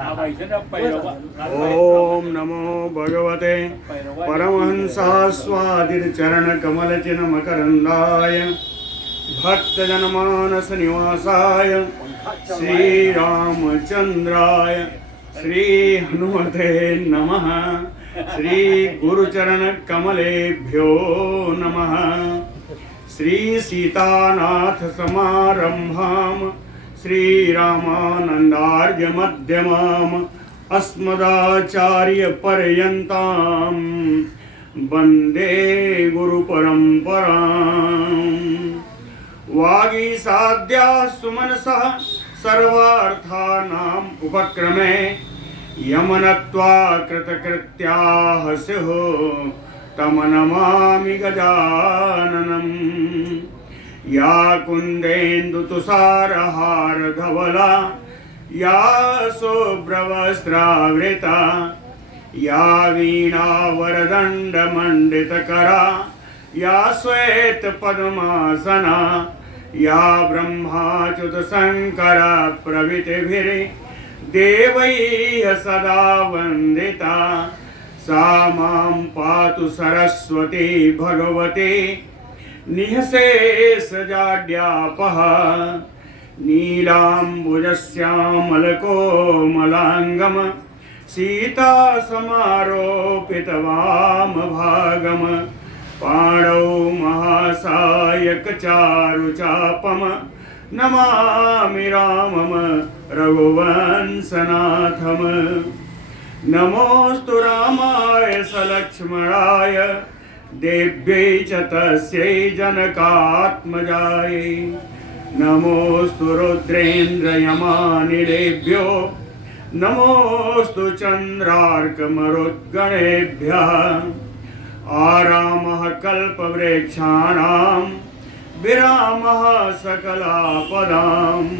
ओम नमो भगवते परमहंसास्वादित चरण कमल चिन्ह मकरंदाय भक्तजनमानस निवासाय श्री रामचंद्राय श्री हनुमते नमः। श्री गुरुचरण कमलेभ्यो नमः। श्री सीतानाथ समारंभाम श्री रामानंदार्य मध्यमाम अस्मदाचार्य पर्यंताम वंदे गुरु परंपराम्। वागीसाद्या सुमनसः सर्वार्थानां उपक्रमे यमनत्वा कृतकृत्याः स्युः तम नमामि गजाननम्। या कुन्देन्दुतुषारहार धवला या शुभ्रवस्त्रावृता या वीणावरदण्डमण्डितकरा या श्वेतपद्मासना या ब्रह्माच्युतशङ्करा प्रभृतिभिर्देवैः सदा वन्दिता सा मां पातु सरस्वती भगवती निःशेषजाड्यापः। नीलाम्बुजश्यामलकोमलाङ्गम सीतासमारोपितवामभागम पाणौ महासायकचारुचापम नमामि रामम रघुवंशनाथम। नमोऽस्तु रामाय सलक्ष्मणाय देव्यै च तस्यै जनकात्मजायै। नमोऽस्तु रुद्रेन्द्रयमानिलेभ्यो नमोऽस्तु चन्द्रार्कमरुद्गणेभ्यः। आरामः कल्पवृक्षाणां विरामः सकलापदाम्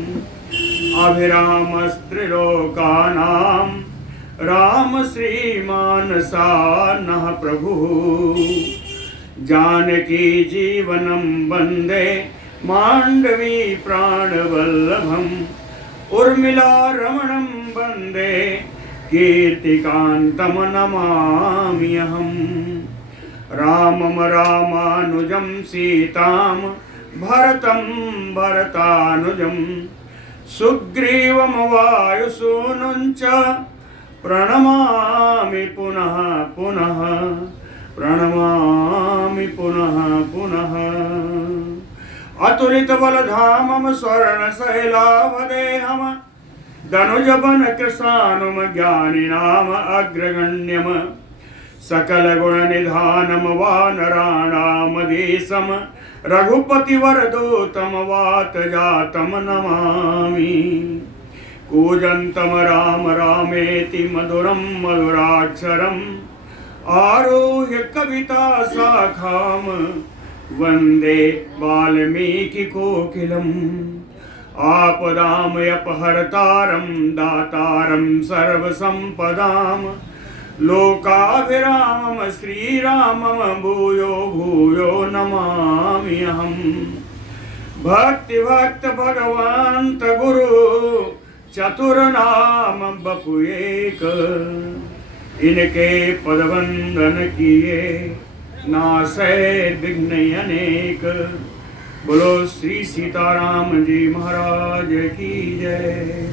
अभिरामस्त्रिलोकानां राम श्रीमानसा नः प्रभुः। जानकी जीवनं वन्दे मांडवी प्राणवल्लभम् उर्मिला रमणं वन्दे कीर्तिकान्तं नमाम्यहम्। रामं रामानुजं सीतां भरतं भरतानुजं सुग्रीवं वायुसूनुं च प्रणमामि पुनः पुनः प्रणमामि पुनः पुनः। अतुलितबलधामं स्वर्णशैलाभदेहं धनुजवन कृशानुम ज्ञानिनाम अग्रगण्यम सकलगुणनिधानं वानराणामधीशं रघुपतिवरदूतं वातजातं नमामि। कूजन्तं राम रामेति मधुरं मधुराक्षरम् आरुह्य कविता शाखां वन्दे वाल्मीकिकोकिलम्। आपदामयपहर्तारं दातारं सर्वसम्पदां लोकाभिरामं श्रीरामं भूयो भूयो नमाम्यहम्। भक्तिभक्त भगवन्त गुरु चतुर्नाम बपु एक इनके पदवंदन किए नासै विघ्न अनेक। बोलो श्री सीताराम जी महाराज की जय।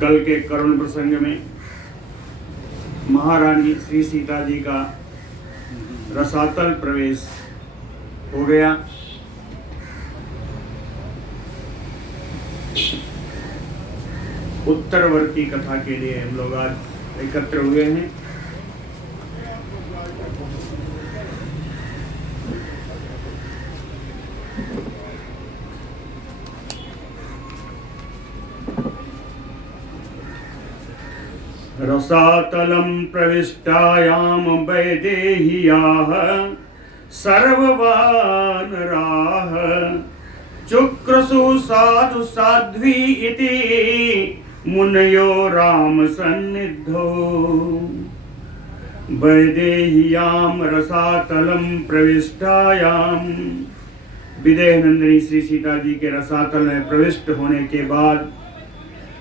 कल के करुण प्रसंग में महारानी श्री सीता जी का रसातल प्रवेश हो गया। उत्तरवर्ती कथा के लिए हम लोग आज एकत्र हुए हैं। रसातलं प्रविष्टायां वैदेह्याः सर्ववानराः चुक्रसु साधु साध्वी इति मुनयो राम सन्निधो। वैदेह्यां रसातलं प्रविष्टायां विदेह नंदिनी श्री सीता जी के रसातल में प्रविष्ट होने के बाद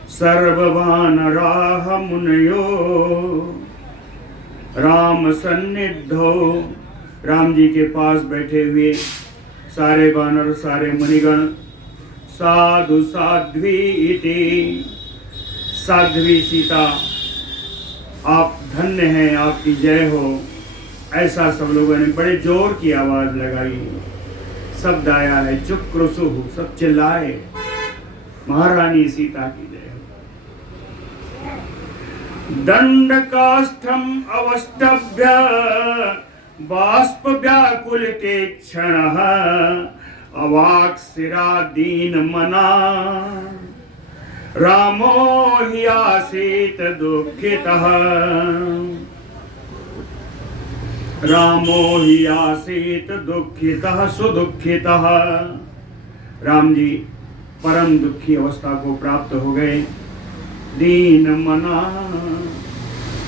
सर्ववानराः मुनयो राम सन्निधौ। राम जी के पास बैठे हुए सारे वानर, सारे मुनिगण, साधु साध्वी इति, साध्वी सीता आप धन्य हैं, आपकी जय हो, ऐसा सब लोगों ने बड़े जोर की आवाज लगाई। शब्द आया है चुक्रुसु, सब चिल्लाए महारानी सीता की जय हो। दंड काष्ठम अवष्टभ्य बाष्प व्याकुलिते क्षणः अवाक् शिरा दीन मना रामो हि आसीत् दुःखितः। रामो हि आसीत् दुःखितः सुदुःखितः। राम जी परम दुखी अवस्था को प्राप्त हो गए। दीन मना,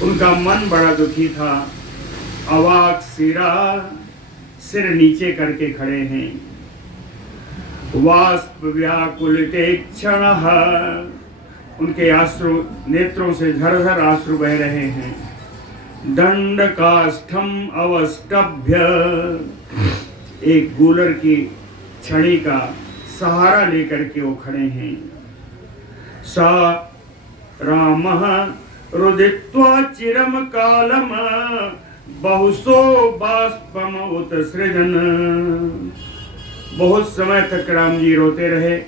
उनका मन बड़ा दुखी था। अवाक सिरा, सिर नीचे करके खड़े हैं। वाष्प व्याकुलिते क्षणः, उनके आश्रु नेत्रों से झरझर आश्रु बह रहे हैं। दंड काष्ठम अवष्टभ्य, एक गूलर की छड़ी का सहारा लेकर के वो खड़े हैं। सा रामः रुदित्वा चिरम कालम बहुसो बाष्पम उत्सृजन। बहुत समय तक राम जी रोते रहे,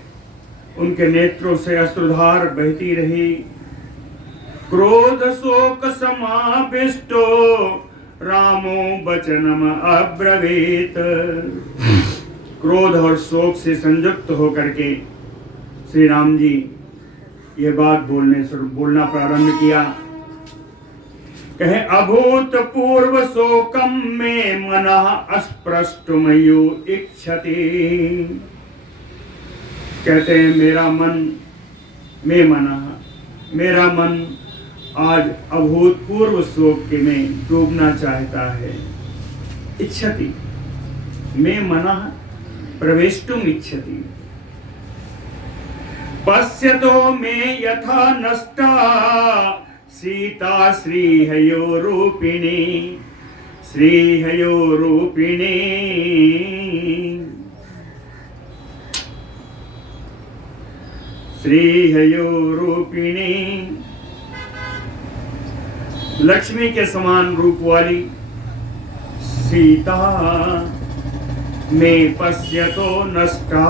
उनके नेत्रों से अश्रुधार बहती रही। क्रोध शोक समाविष्टो रामो वचनम अब्रवीत। क्रोध और शोक से संयुक्त होकर के श्री राम जी ये बात बोलना प्रारंभ किया। कहे अभूतपूर्व शोकम में मनः अस्पृष्टुमयो इच्छति। कहते हैं मेरा मन आज अभूतपूर्व शोक में डूबना चाहता है। इच्छति में मनः प्रवेष्टुम इच्छति। पश्यतो में यथा नष्टा सीता श्रीहयो रूपिणी। श्रीहयो रूपिणी, श्रीहयो रूपिणी, लक्ष्मी के समान रूप वाली सीता में पश्यतो नष्टा।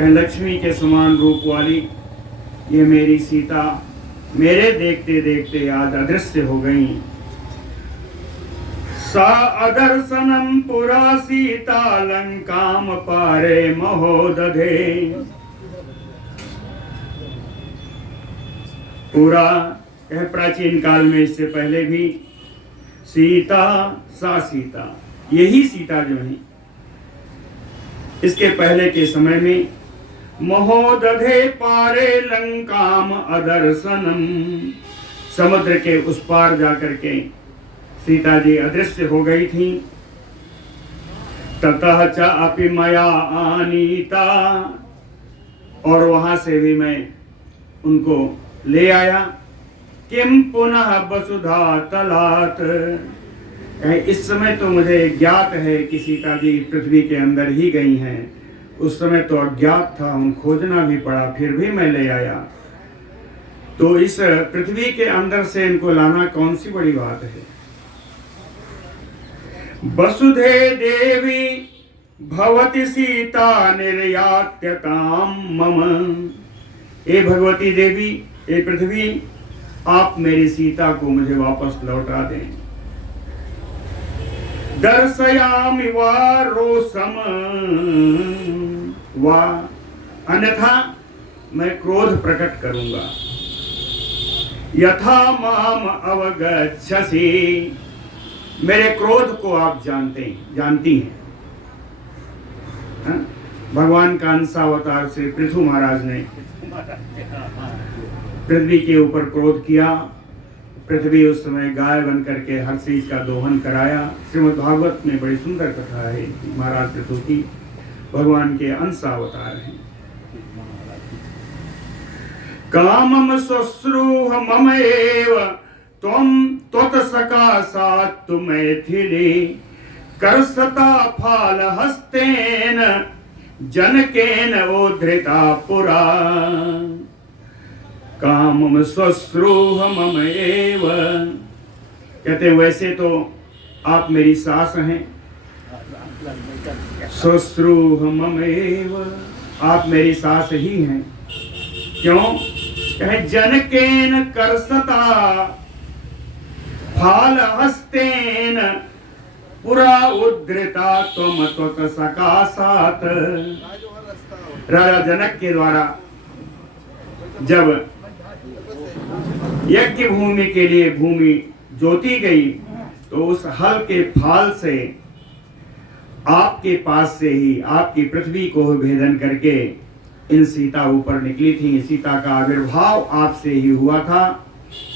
लक्ष्मी के समान रूप वाली ये मेरी सीता मेरे देखते देखते आज अदृश्य हो गई। सा अदर्शनम पुरा सीता लंकाम पारे महोदधे। पूरा यह प्राचीन काल में, इससे पहले भी सीता, सा सीता, यही सीता जो है, इसके पहले के समय में महोदधे पारे लंकाम अदर्शनम, समुद्र के उस पार जाकर के सीता जी अदृश्य हो गई थी। ततः च अपि मया आनीता, और वहां से भी मैं उनको ले आया। किम पुनः वसुधा तलात, इस समय तो मुझे ज्ञात है कि सीता जी पृथ्वी के अंदर ही गई हैं। उस समय तो अज्ञात था, हम खोजना भी पड़ा, फिर भी मैं ले आया। तो इस पृथ्वी के अंदर से इनको लाना कौन सी बड़ी बात है। वसुधे देवी भवति सीता निर्यात्यताम मम। ए भगवती देवी, ए पृथ्वी, आप मेरी सीता को मुझे वापस लौटा दें। दर्शयामि वा रोषम वा, अन्यथा मैं क्रोध प्रकट करूंगा। यथा माम अवगच्छसि, मेरे क्रोध को आप जानती हैं। भगवान का अंशावतार से पृथु महाराज ने पृथ्वी के ऊपर क्रोध किया। पृथ्वी उस समय गाय बन करके हर चीज का दोहन कराया। श्रीमद् भागवत में बड़ी सुंदर कथा है महाराज पृथु की। भगवान के अंशावतार हैं। कामम शुश्रूह मम एव त्वं त्वत्सकाशात् मैथिली कर्षता फाल हस्तेन जनकेन उद्धृता पुरा। कामम शुश्रूह मम एव, कहते वैसे तो आप मेरी सास हैं, शुश्रूह मम एव, आप मेरी सास ही हैं। क्यों? कहे जनकेन कर्षता फाल हस्तेन पुरा उद्धृता त्वम त्वत्सकाशात्। राजा जनक के द्वारा जब यज्ञ भूमि के लिए भूमि जोती गई तो उस हल के फाल से आपके पास से ही आपकी पृथ्वी को भेदन करके इन सीता ऊपर निकली थी। सीता का आविर्भाव आपसे ही हुआ था,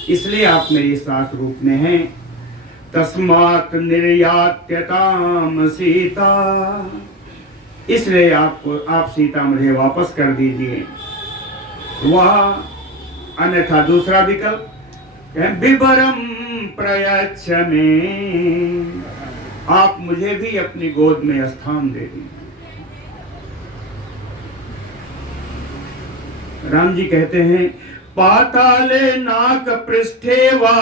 इसलिए आप मेरी सास रूप में हैं। तस्मात् निर्यात्यताम सीता, इसलिए आप सीता मुझे वापस कर दीजिए। वह अन्यथा दूसरा विकल्प विवरम प्रयच्छ में, आप मुझे भी अपनी गोद में स्थान दे दीजिए। राम जी कहते हैं पाताले नाक पृष्ठे वा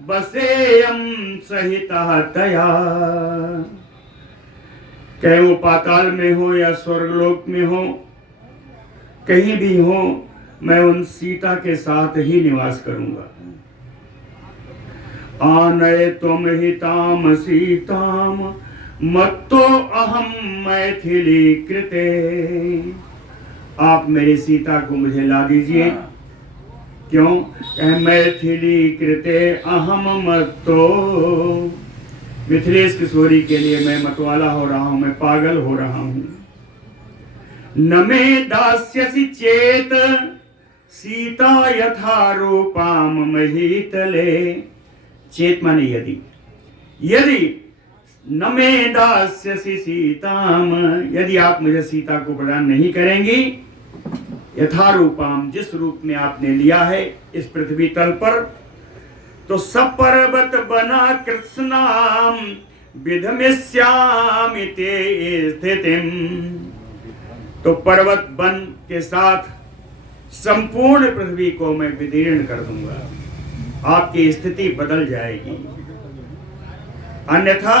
बसेयम सहिता तया, चाहे वो पाताल में हो या स्वर्गलोक में हो, कहीं भी हो, मैं उन सीता के साथ ही निवास करूंगा। आनय त्वम हिताम सीताम मत्तो अहम मैथिली कृते, आप मेरी सीता को मुझे ला दीजिए। क्यों? मैथिली कृते अहम मत्तो, मिथिलेश किशोरी के लिए मैं मतवाला हो रहा हूं, मैं पागल हो रहा हूं। न मे दास्यसि चेत सीता यथा रूपाम महीतले, चेत माने यदि, यदि न मे दास्यसि सीताम, यदि आप मुझे सीता को प्रदान नहीं करेंगी, यथारूपाम, जिस रूप में आपने लिया है इस पृथ्वी तल पर, तो सपर्वत बना कृष्णाम विधमिष्यामि ते स्थितिम, तो पर्वत वन के साथ संपूर्ण पृथ्वी को मैं विदीर्ण कर दूंगा, आपकी स्थिति बदल जाएगी। अन्यथा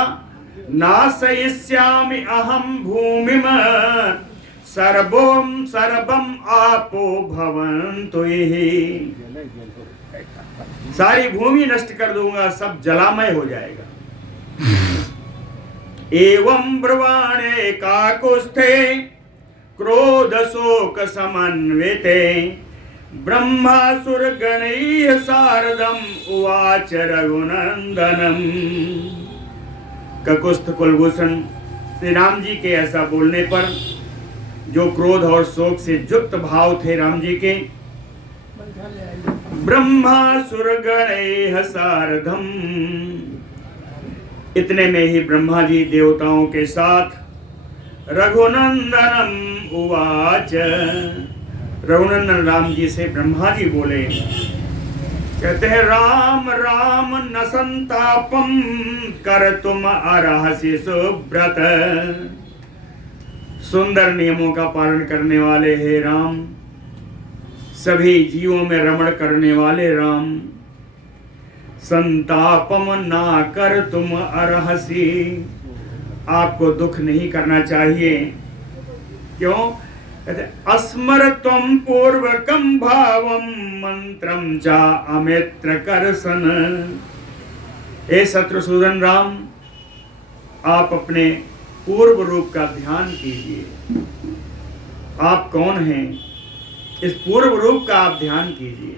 नाशयिष्यामि अहम भूमिम सर्वम सर्वम आपो भवन्तु, सारी भूमि नष्ट कर दूंगा, सब जलामय हो जाएगा। एवं ब्रुवाणे काकुस्थे क्रोध शोक समन्विते ब्रह्मासुर गणैः सार्धम उवाच रघुनंदनम। ककुस्थ कुलभूषण श्री राम जी के ऐसा बोलने पर, जो क्रोध और शोक से युक्त भाव थे राम जी के, ब्रह्मासुर गणैः सार्धम, इतने में ही ब्रह्मा जी देवताओं के साथ रघुनंदनम उवाच, रघुनंदन राम जी से ब्रह्मा जी बोले, कहते हैं राम राम न संतापम कर तुम अर्हसि सुब्रत, सुंदर नियमों का पालन करने वाले हे राम, सभी जीवों में रमण करने वाले राम, संतापम ना कर तुम अर्हसि, आपको दुख नहीं करना चाहिए। क्यों? कहते अस्मर त्वं पूर्वकं भावं मंत्रम चा अमित्र करसन, हे शत्रुसूदन राम, आप अपने पूर्व रूप का ध्यान कीजिए। आप कौन हैं, इस पूर्व रूप का आप ध्यान कीजिए।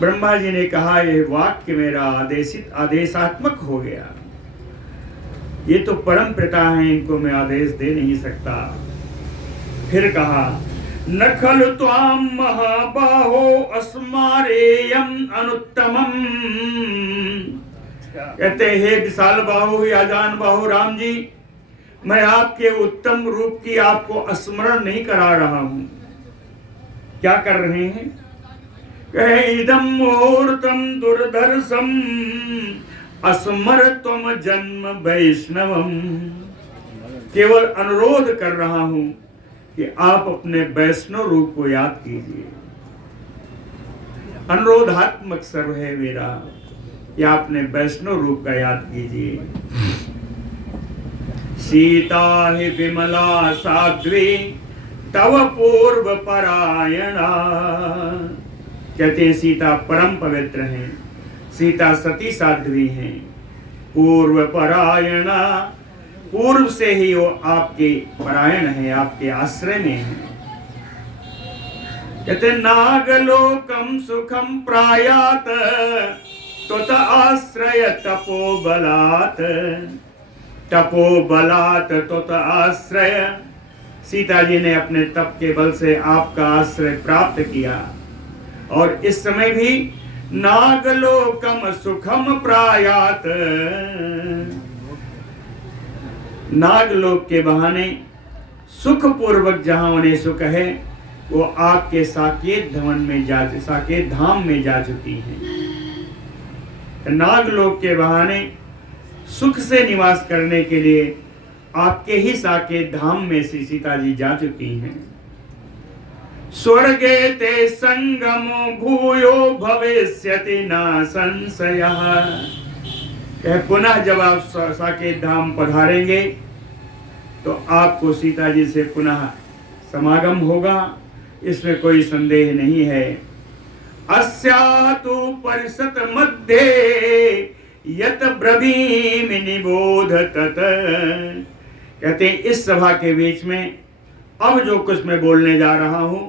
ब्रह्मा जी ने कहा यह वाक्य मेरा आदेशात्मक हो गया, ये तो परम पिता हैं, इनको मैं आदेश दे नहीं सकता। फिर कहा न खलु त्वां महाबाहो अस्मारेयम अनुत्तमम, कहते हे विशाल बाहु या जान बाहु राम जी, मैं आपके उत्तम रूप की आपको स्मरण नहीं करा रहा हूं, क्या कर रहे हैं? कहे इदम मुहूर्तम दुर्धर्षम अस्मरत्वम जन्म वैष्णवम। केवल अनुरोध कर रहा हूं कि आप अपने वैष्णव रूप को याद कीजिए। अनुरोधात्मक सर्व है मेरा, या अपने वैष्णव रूप का याद कीजिए। सीता ही विमला साध्वी तव पूर्व परायणा। कहते हैं सीता परम पवित्र हैं, सीता सती साध्वी हैं, पूर्व परायणा, पूर्व से ही वो आपके परायण है, आपके आश्रय में है। कहते नागलोकम सुखम प्रायात त्वत आश्रय तपोबलात, तपोबलात त्वत आश्रय। सीता जी ने अपने तप के बल से आपका आश्रय प्राप्त किया, और इस समय भी नागलोकम सुखम प्रायात, नागलोक के बहाने सुख पूर्वक जहां उन्हें सुख है, वो आपके साकेत धवन में साकेत धाम में जा चुकी हैं। नागलोक के बहाने सुख से निवास करने के लिए आपके ही साकेत धाम में से सीता जी जा चुकी हैं। स्वर्गे ते संगमो भूयो भविष्यति न संशयः। पुनः जब आप साकेत धाम पधारेंगे तो आपको सीता जी से पुनः समागम होगा, इसमें कोई संदेह नहीं है। अस्यातु परिषद मध्ये यत ब्रवीमि निबोध तत। कहते हैं इस सभा के बीच में अब जो कुछ मैं बोलने जा रहा हूं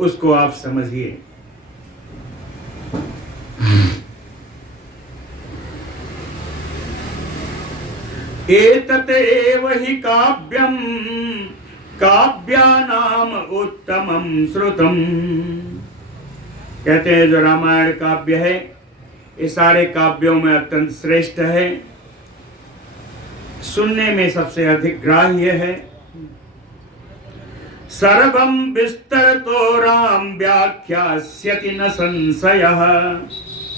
उसको आप समझिए। एतत एव हि काव्यम काव्यानाम उत्तमं श्रुतम। कहते हैं जो रामायण काव्य है ये सारे काव्यों में अत्यंत श्रेष्ठ है, सुनने में सबसे अधिक ग्राह्य है। सर्वं विस्तरतो राम व्याख्यास्यति न संशयः।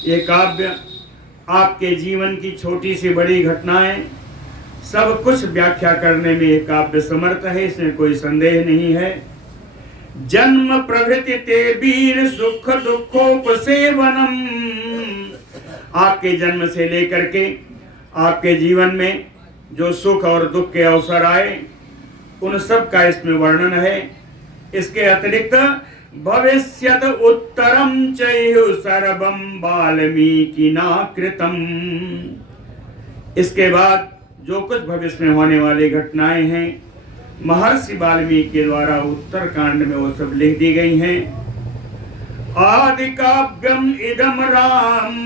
ये काव्य आपके जीवन की छोटी सी बड़ी घटनाएं सब कुछ व्याख्या करने में ये काव्य समर्थ है, इसमें कोई संदेह नहीं है। जन्म प्रभृति ते वीर सुख दुखोपसेवनम। आपके जन्म से लेकर के आपके जीवन में जो सुख और दुख के अवसर आए उन सब का इसमें वर्णन है। इसके अतिरिक्त भविष्यत उत्तरम चैह सर्वम वाल्मीकिना कृतम। इसके बाद जो कुछ भविष्य में होने वाली घटनाएं हैं महर्षि वाल्मीकि के द्वारा उत्तर कांड में वो सब लिख दी गई हैं। आदि काव्यम इदम राम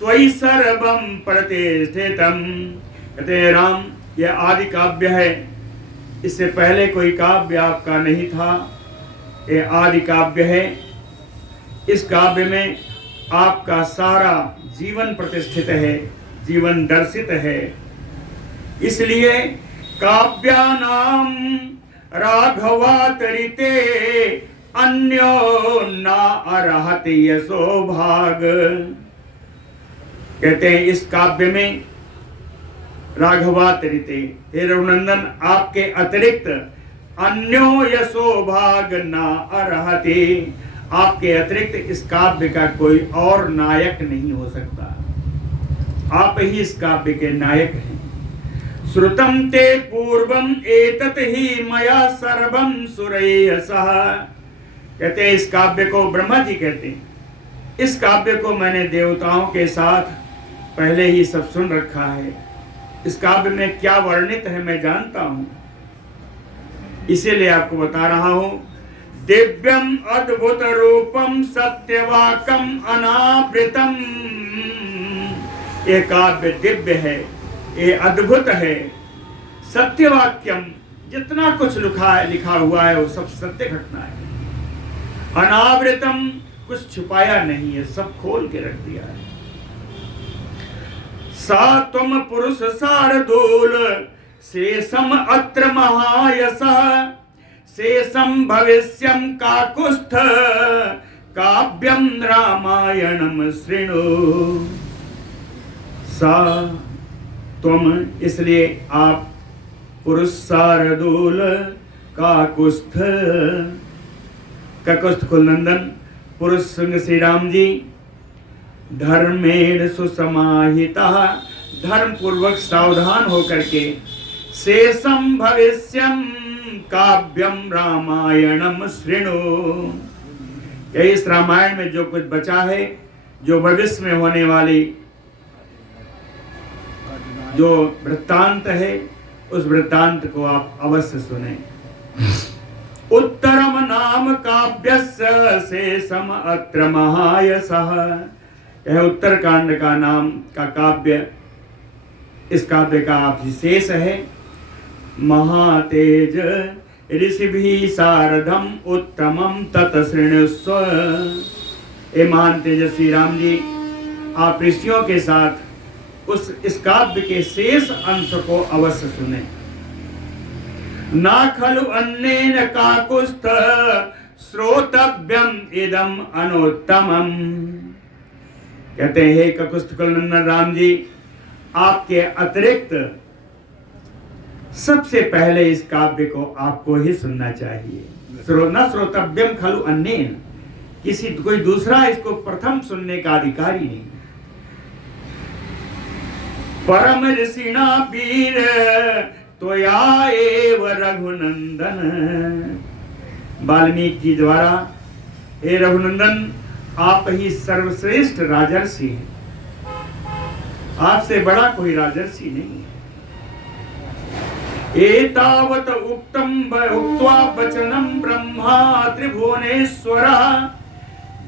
त्वयि सर्वम प्रतिष्ठितम। कहते हैं राम यह आदि काव्य है, इससे पहले कोई काव्य आपका नहीं था, ये आदि काव्य है। इस काव्य में आपका सारा जीवन प्रतिष्ठित है, जीवन दर्शित है। इसलिए काव्यानाम राघवातरिते अन्यो ना अर्हति यशो भाग। कहते हैं इस काव्य में राघवातरिते, हे रघुनंदन आपके अतिरिक्त अन्यो यशो भाग ना अर्हति। आपके अतिरिक्त इस काव्य का कोई और नायक नहीं हो सकता, आप ही इस काव्य के नायक हैं। श्रुतम ते पूर्वम एतत ही मया सर्वम सुरैयसः। कहते हैं इस काव्य को ब्रह्मा जी कहते हैं, इस काव्य को मैंने देवताओं के साथ पहले ही सब सुन रखा है। इस काव्य में क्या वर्णित है मैं जानता हूं, इसीलिए आपको बता रहा हूं। दिव्यम अद्भुत रूपम सत्यवाकम अनावृतम। ये काव्य दिव्य है, ये अद्भुत है। सत्यवाक्यम, जितना कुछ लिखा हुआ है वो सब सत्य घटना है। अनावृतम, कुछ छुपाया नहीं है, सब खोल के रख दिया है। सा तुम पुरुष शार्दूल शेषम अत्र महायसः शेषम भविष्यम काकुस्थ काव्यम रामायणम शृणु सा तुम, इसलिए आप पुरुष शार्दूल काकुस्थ, काकुस्थ कुलनंदन पुरुष सिंह श्री राम जी धर्मेण सुसमाहिता, धर्म पूर्वक सावधान होकर के शेषम भविष्यम काव्यम रामायणम शृणु, इस रामायण में जो कुछ बचा है, जो भविष्य में होने वाली जो वृत्तांत है, उस वृत्तांत को आप अवश्य सुने। उत्तरम नाम काव्यस्य शेषम अत्र महायसः, यह उत्तरकांड का नाम का काव्य, इस काव्य का आप शेष है। महातेज ऋषिभिः सार्धम उत्तमम तत शृणुस्व, ए महान तेजस्वी राम जी, आप ऋषियों के साथ इस काव्य के शेष अंश को अवश्य सुने। ना खलु अन्येन काकुस्थ श्रोतव्यम इदम अनुत्तमम, कहते हैं काकुस्थ कुलनंदन राम जी, आपके अतिरिक्त सबसे पहले इस काव्य को आपको ही सुनना चाहिए। न श्रोतव्यम खलु अन्येन, किसी कोई दूसरा इसको प्रथम सुनने का अधिकारी नहीं। परम ऋषिणा वीर त्वया एव रघुनंदन, वाल्मीकि जी द्वारा, हे रघुनंदन आप ही सर्वश्रेष्ठ राजर्षि हैं, आपसे बड़ा कोई राजर्षि नहीं है। एतावत उक्तम उक्त्वा वचनम ब्रह्मा त्रिभुवनेश्वरः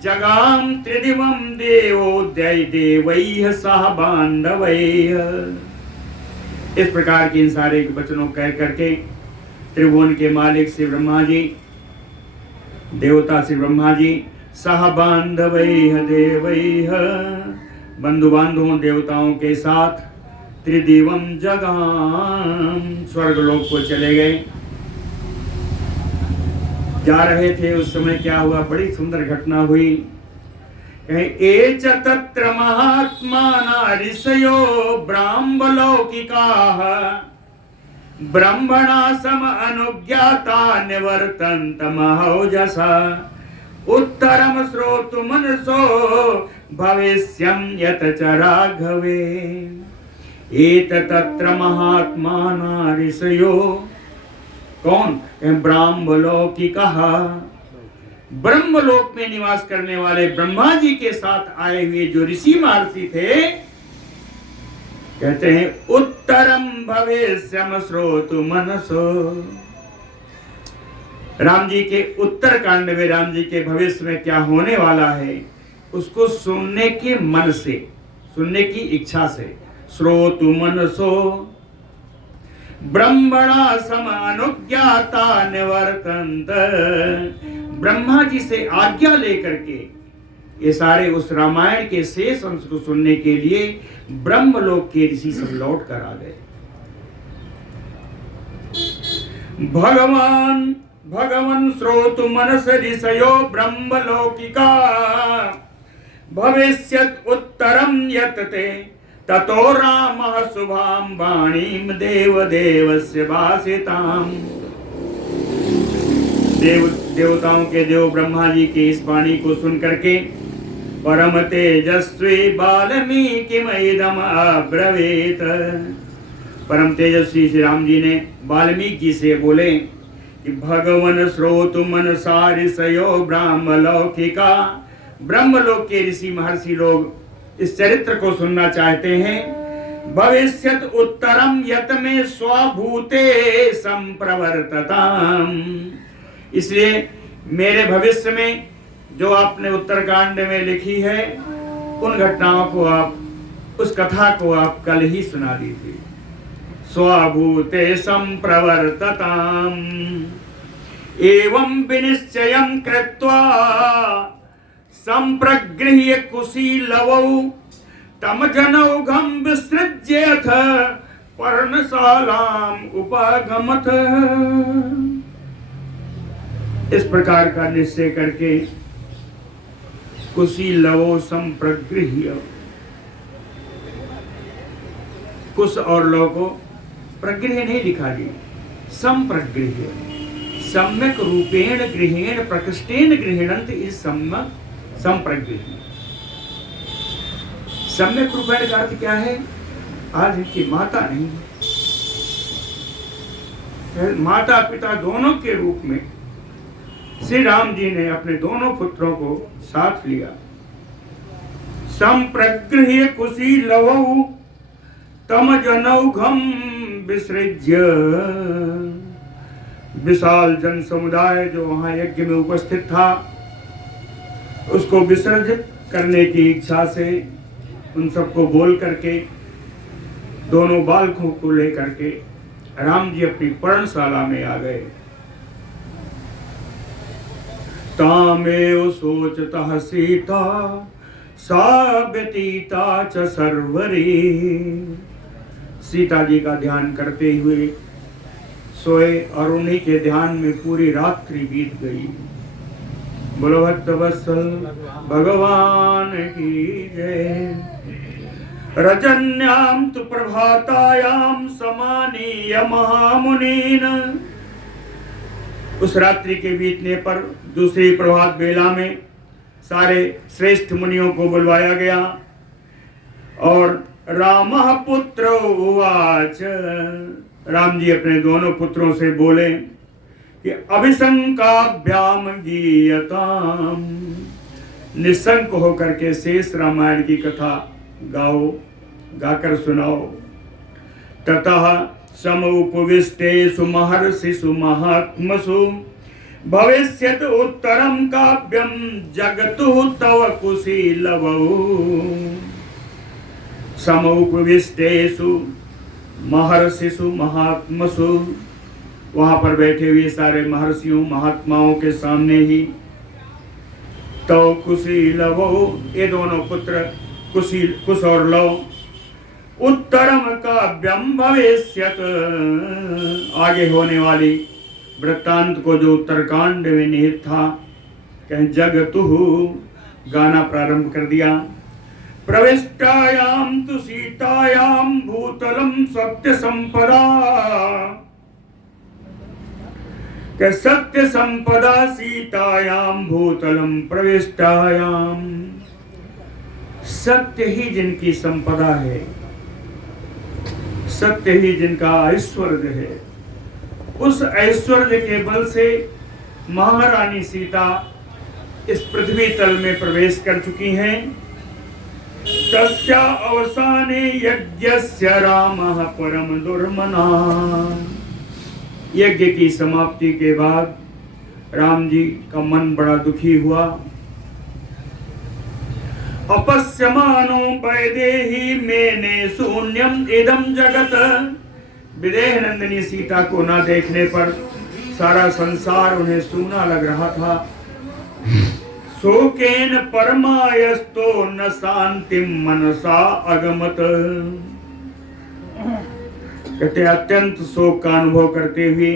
जगाम त्रिदिवम देवो देवैः सह बांधवैः, इस प्रकार के इन सारे वचनों कह करके त्रिभुवन के मालिक श्री ब्रह्मा जी, देवता श्री ब्रह्मा जी, सह बांधवैः देवैः, बंधु बांधवों देवताओं के साथ त्रिदिवम जगाम, स्वर्गलोक को चले गए। जा रहे थे उस समय क्या हुआ, बड़ी सुंदर घटना हुई। एच तत्र महात्माना ऋषयो ब्राह्मलौकिकाः ब्रह्मणा सम अनुज्ञाता निवर्तन्त महौजसा, उत्तरम श्रोतुमनसो भविष्यं यत च राघवे। एत तत्र महात्माना ऋषयो, कौन, ब्राह्मलौकिकाः, ब्रह्मलोक में निवास करने वाले ब्रह्मा जी के साथ आए हुए जो ऋषि महर्षि थे, कहते हैं उत्तरम भविष्यम श्रोतु मनसो, राम जी के उत्तर कांड में राम जी के भविष्य में क्या होने वाला है उसको सुनने के मन से, सुनने की इच्छा से, श्रोतु मनसो ब्रह्मणा सम अनुज्ञाता निवर्तन्त, ब्रह्मा जी से आज्ञा लेकर के ये सारे उस रामायण के शेष अंश को सुनने के लिए ब्रह्मलोक के ऋषि सब लौट कर आ गए। भगवान श्रोतु मनस ऋषयो ब्रह्मलौकिका भविष्यत् उत्तरम यतते ततो रामः शुभां वाणीं देवदेवस्य भाषिताम्। देवताओं के देव ब्रह्मा जी की इस वाणी को सुन करके परम तेजस्वी वाल्मीकिमिदम् अब्रवीत, परम तेजस्वी श्री राम जी ने वाल्मीकि जी से बोले कि भगवन श्रोतु मनसा ऋषयो ब्रह्मलौकिका, ब्रह्मलोक के ऋषि महर्षि लोग इस चरित्र को सुनना चाहते हैं। भविष्यत उत्तरम यत में स्वभूते संप्रवर्तताम, इसलिए मेरे भविष्य में जो आपने उत्तरकांड में लिखी है उन घटनाओं को आप, उस कथा को आप कल ही सुना दीजिए। स्वभूते संप्रवर्तताम एवं विनिश्चयं कृत्वा संप्रगृह्य कुशीलवौ तम जनौघं विसृज्यथ पर्णशालाम् उपगमथ। इस प्रकार का निश्चय करके कुशीलवो संप्रगृह्य, कुश और लव को प्रगृह्य नहीं लिखा जी, संप्रगृह्य, सम्यक रूपेण गृहेण प्रकृष्टेन गृह्णन्त इस संप्रगृह्य। सम्यक रूपेण का अर्थ क्या है? आज इनकी माता नहीं, माता पिता दोनों के रूप में श्री राम जी ने अपने दोनों पुत्रों को साथ लिया। संप्रगृह्य कुशीलवौ तम जनौघम विसृज्य, विशाल जन समुदाय जो वहां यज्ञ में उपस्थित था उसको विसर्जित करने की इच्छा से उन सबको बोल करके दोनों बालकों को लेकर के राम जी अपनी पर्णशाला में आ गए। तामेव सोचतः सीता सा व्यतीता च सर्वरी, सीता जी का ध्यान करते हुए सोए और उन्हीं के ध्यान में पूरी रात्रि बीत गई। बोलो भक्तवत्सल भगवान की जय। रजन्याम तु प्रभातायाम समानीय महामुनीन, उस रात्रि के बीतने पर दूसरी प्रभात बेला में सारे श्रेष्ठ मुनियों को बुलवाया गया और रामः पुत्र उवाच, राम जी अपने दोनों पुत्रों से बोले कि अभिशंकाभ्याम गीयताम, निशंक होकर के शेष रामायण की कथा गाओ, गाकर सुनाओ। ततः समुपविष्टेषु महर्षिषु महात्मसु भविष्यत् उत्तरं काव्यं जगतु तव कुशीलवौ। समुपविष्टेषु महर्षिषु महात्मसु, वहां पर बैठे हुए सारे महर्षियों महात्माओं के सामने ही तव कुशीलवौ, ये दोनों पुत्र कुश और लव, उत्तरम काव्यम भविष्यत्, आगे होने वाली वृत्तांत को जो उत्तरकांड में निहित था, कहीं जगतु गाना प्रारंभ कर दिया। प्रविष्टायाम तु सीतायाम भूतलम सत्य संपदा, सत्य संपदा सीतायाम भूतलम प्रविष्टायाम, सत्य ही जिनकी संपदा है, सत्य ही जिनका ऐश्वर्य है, उस ऐश्वर्य के बल से महारानी सीता इस पृथ्वी तल में प्रवेश कर चुकी हैं। तस्या अवसाने यज्ञस्य रामः परम दुर्मना, यज्ञ की समाप्ति के बाद राम जी का मन बड़ा दुखी हुआ। अपश्यमानो वैदेही मेने शून्यम इदम जगत, विदेह नंदिनी सीता को न देखने पर सारा संसार उन्हें सूना लग रहा था। शोकेन परमायस्तो न शांतिम मनसा अगमत, कहते अत्यंत शोक का अनुभव करते हुए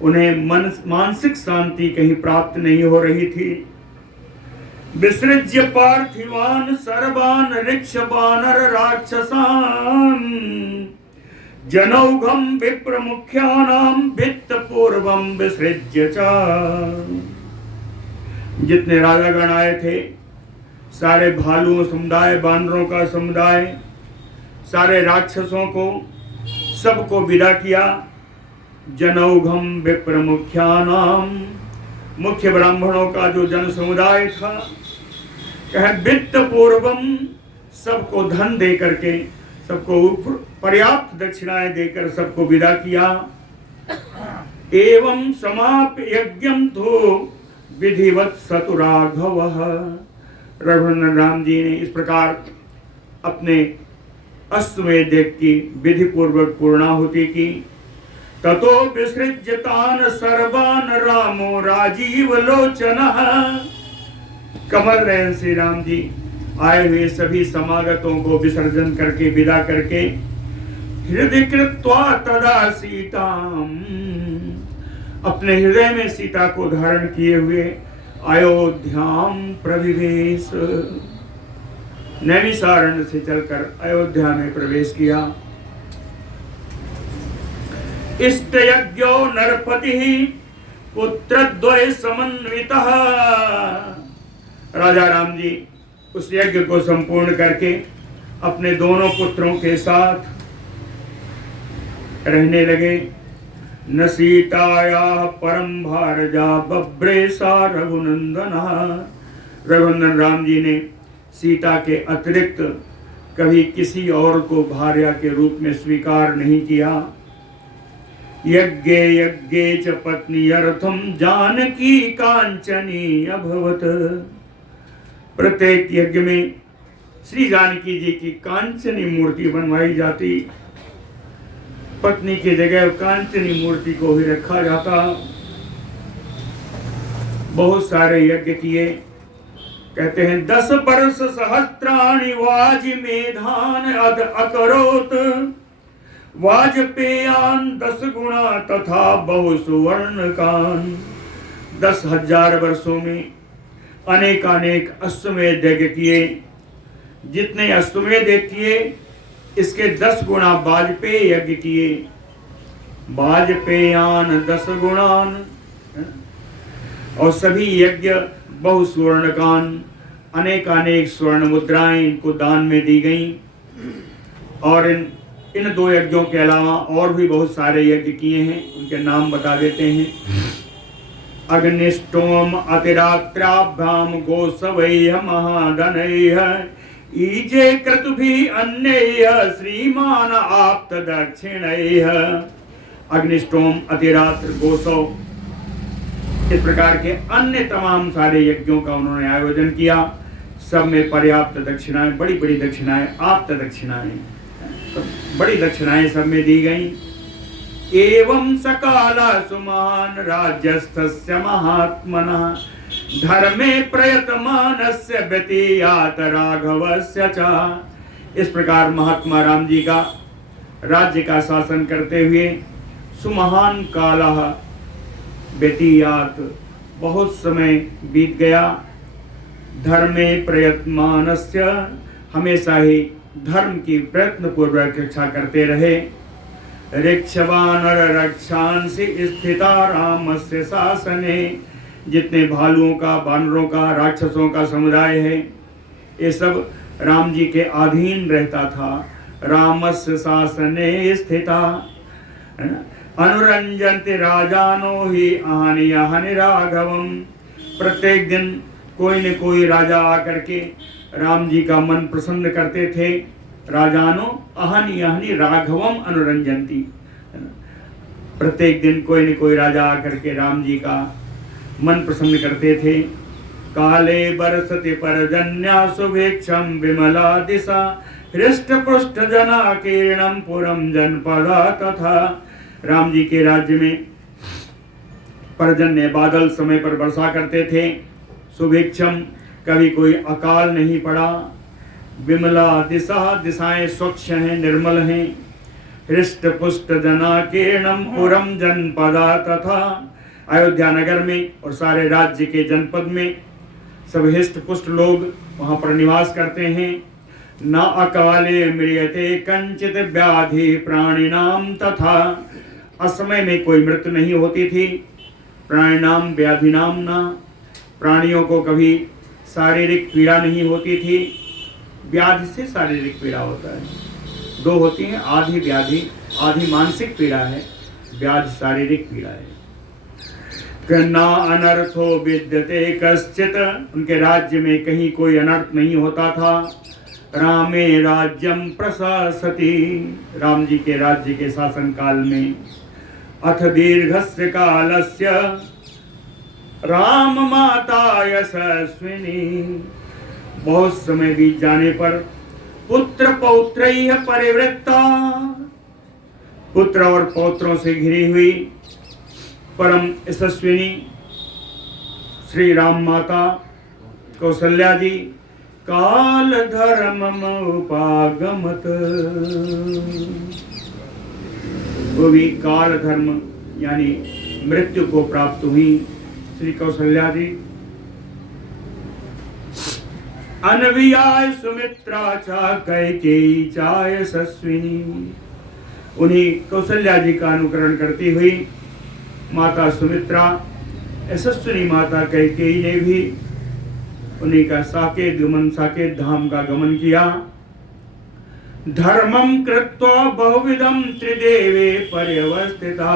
उन्हें मानसिक शांति कहीं प्राप्त नहीं हो रही थी। विसृज्य पार्थिवान सर्वान ऋक्ष वानर राक्षसान, जनौघम विप्र मुख्यानाम वित्त पूर्वम विसृज्य च, जितने राजागण आए थे, सारे भालुओं समुदाय, बानरों का समुदाय, सारे राक्षसों को सबको विदा किया। जनौघम विप्र मुख्यानाम, मुख्य ब्राह्मणों का जो जन समुदाय था, कहे वित्त पूर्वम, सबको धन दे करके, सबको पर्याप्त दक्षिणाएं देकर सबको विदा किया। एवं समाप्य यज्ञम तो विधिवत सतु राघवः, रघुनंदन राम जी ने इस प्रकार अपने अश्वमेध यज्ञ की विधि पूर्वक पूर्णाहुति की। ततो विसृज्यतान सर्वान रामो राजीव लोचनः, कमल नयन श्री राम जी आए हुए सभी समागतों को विसर्जन करके विदा करके हृदय कृत्वा तदा सीताम अपने हृदय में सीता को धारण किए हुए अयोध्याम प्रविवेश, नैमिषारण्य से चलकर अयोध्या में प्रवेश किया। इष्ट यज्ञो नरपति पुत्रद्वय समन्वितः। राजा राम जी उस यज्ञ को संपूर्ण करके अपने दोनों पुत्रों के साथ रहने लगे। न सीताया परम भारजा बब्रे सा रघुनंदन। रघुनंदन राम जी ने सीता के अतिरिक्त कभी किसी और को भार्या के रूप में स्वीकार नहीं किया। यज्ञे यज्ञे च पत्नी अर्थम जानकी कांचनी अभवत। प्रत्येक यज्ञ में श्री जानकी जी की कांचनी मूर्ति बनवाई जाती, पत्नी की जगह कांचनी मूर्ति को ही रखा जाता। बहुत सारे यज्ञ किए। कहते हैं 10 वर्ष सहस्त्राणि वाजमेधान अद अकरोत। वाजपेयान 10 गुणा तथा बहु सुवर्ण कान। 10,000 वर्षों में अनेकानेक अश्वमेध यज्ञ किए। जितने अश्वमेध किए इसके 10 गुणा वाजपेय यज्ञ किए। वाजपेयान 10 गुणान। और सभी यज्ञ बहु सुवर्णकान, अनेकानेक स्वर्ण मुद्राएं इनको दान में दी गई। और इन 2 यज्ञों के अलावा और भी बहुत सारे यज्ञ किए हैं, उनके नाम बता देते हैं। अग्निष्टोम अतिरात्राभ्याम गोसवैह महाधनैः ईजे क्रतुभि अन्यैः श्रीमान आप्त दक्षिणैः। अग्निष्टोम अतिरात्र गोसव, इस प्रकार के अन्य तमाम सारे यज्ञों का उन्होंने आयोजन किया। सब में पर्याप्त दक्षिणाएं, बड़ी बड़ी दक्षिणाएं, आप्त दक्षिणाएं, बड़ी दक्षिणाएं सब में दी गई। एवं सकाला सुमान राज्यस्थस्य महात्मनः धर्मे प्रयतमानस्य व्यतीयात राघवस्य च। इस प्रकार महात्मा राम जी का राज्य का शासन करते हुए सुमहान कालः व्यतीयात, बहुत समय बीत गया। धर्मे प्रयतमानस्य, हमेशा ही धर्म की प्रयत्न पूर्वक रक्षा करते रहे। ऋक्षवानर रक्षांसि स्थिता रामस्य शासने। जितने भालुओं का, बानरों का, राक्षसों का समुदाय है, ये सब राम जी के अधीन रहता था। रामस्य शासने स्थिता, है ना। अनुरंजन्ति राजानो ही आहनि आहनि राघवम। प्रत्येक दिन कोई न कोई राजा आकर के राम जी का मन प्रसन्न करते थे। राजानो आहनि आहनि राघवम अनुरंजन्ति। प्रत्येक दिन कोई न कोई राजा आकर के राम जी का मन प्रसन्न करते थे। काले बरसति परजन्या सुभिक्षम विमला दिशा हृष्ट पुष्ट जना कीर्णम पुरम जनपदा तथा। राम जी के राज्य में परजन्य बादल समय पर वर्षा करते थे। सुभिक्षम, कभी कोई अकाल नहीं पड़ा। विमला दिशा, दिशाएं स्वच्छ हैं, निर्मल हैं। हृष्ट पुष्ट जना कीर्णम पुरम जनपदा तथा। अयोध्या नगर में और सारे राज्य के जनपद में सब हृष्ट पुष्ट लोग वहां पर निवास करते हैं। न अकाले म्रियते कंचित व्याधि प्राणिनाम तथा। असमय में कोई मृत्यु नहीं होती थी। प्राणिनाम व्याधिनाम ना, प्राणियों को कभी शारीरिक पीड़ा नहीं होती थी। व्याधि से शारीरिक पीड़ा होता है, 2 होती हैं। आधी व्याधि, आधी मानसिक पीड़ा है, व्याधि शारीरिक पीड़ा है। न अनर्थो विद्यते कश्चित, उनके राज्य में कहीं कोई अनर्थ नहीं होता था। रामे राज्यम प्रशासति, राम जी के राज्य के शासन काल में। अथ दीर्घस्य कालस्य राम माता यशस्विनी, बहुत समय बीत जाने पर पुत्र पौत्रैः परिवृत्ता, पुत्र और पौत्रों से घिरी हुई परम यशस्विनी श्री राम माता कौशल्या जी काल धर्म उपागमत, वो भी काल धर्म यानी मृत्यु को प्राप्त हुई। श्री कौशल्या जी अनवियाय सुमित्रा चा कैकेयी चा यशस्विनी। उन्हीं कौशल्या जी का अनुकरण करती हुई माता सुमित्रा, यशस्विनी माता कैकेयी ने भी उन्हीं का साकेत धाम का गमन किया। धर्मम कृत्वा बहुविधम त्रिदेवे पर्यवस्थिता।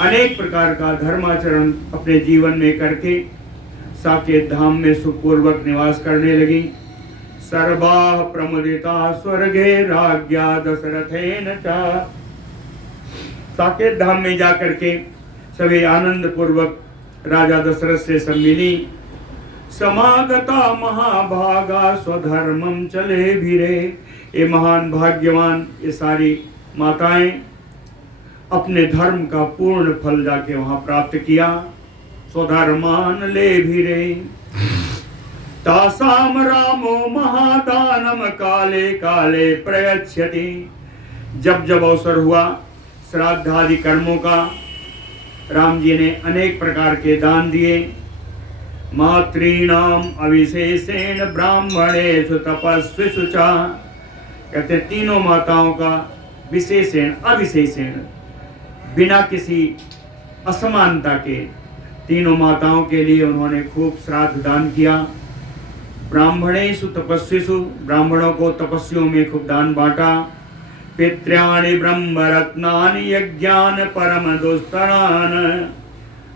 अनेक प्रकार का धर्माचरण अपने जीवन में करके साकेत धाम में सुखपूर्वक निवास करने लगी। सर्वाः प्रमुदिता स्वर्गे राज्ञा दशरथेन च। साकेत धाम में जाकर के सभी आनंद पूर्वक राजा दशरथ से सब मिली। समागता महाभागा स्वधर्मम चले भीरे। ये महान भाग्यवान ये सारी माताएं अपने धर्म का पूर्ण फल जाके वहां प्राप्त किया। स्वधर्मान ले भीरे। तासाम रामो महादानम काले काले प्रयच्छति। जब जब अवसर हुआ श्राद्ध आदि कर्मों का, राम जी ने अनेक प्रकार के दान दिए। मातृणाम अविशेषेण ब्राह्मणेषु तपस्विषु च। कहते हैं तीनों माताओं का विशेषण अविशेषण बिना किसी असमानता के तीनों माताओं के लिए उन्होंने खूब श्राद्ध दान किया। ब्राह्मणेषु तपस्विषु, ब्राह्मणों को तपस्वियों में खूब दान बांटा। पित्र्याणि ब्रह्मरत्नानि यज्ञान परम दुस्तरान।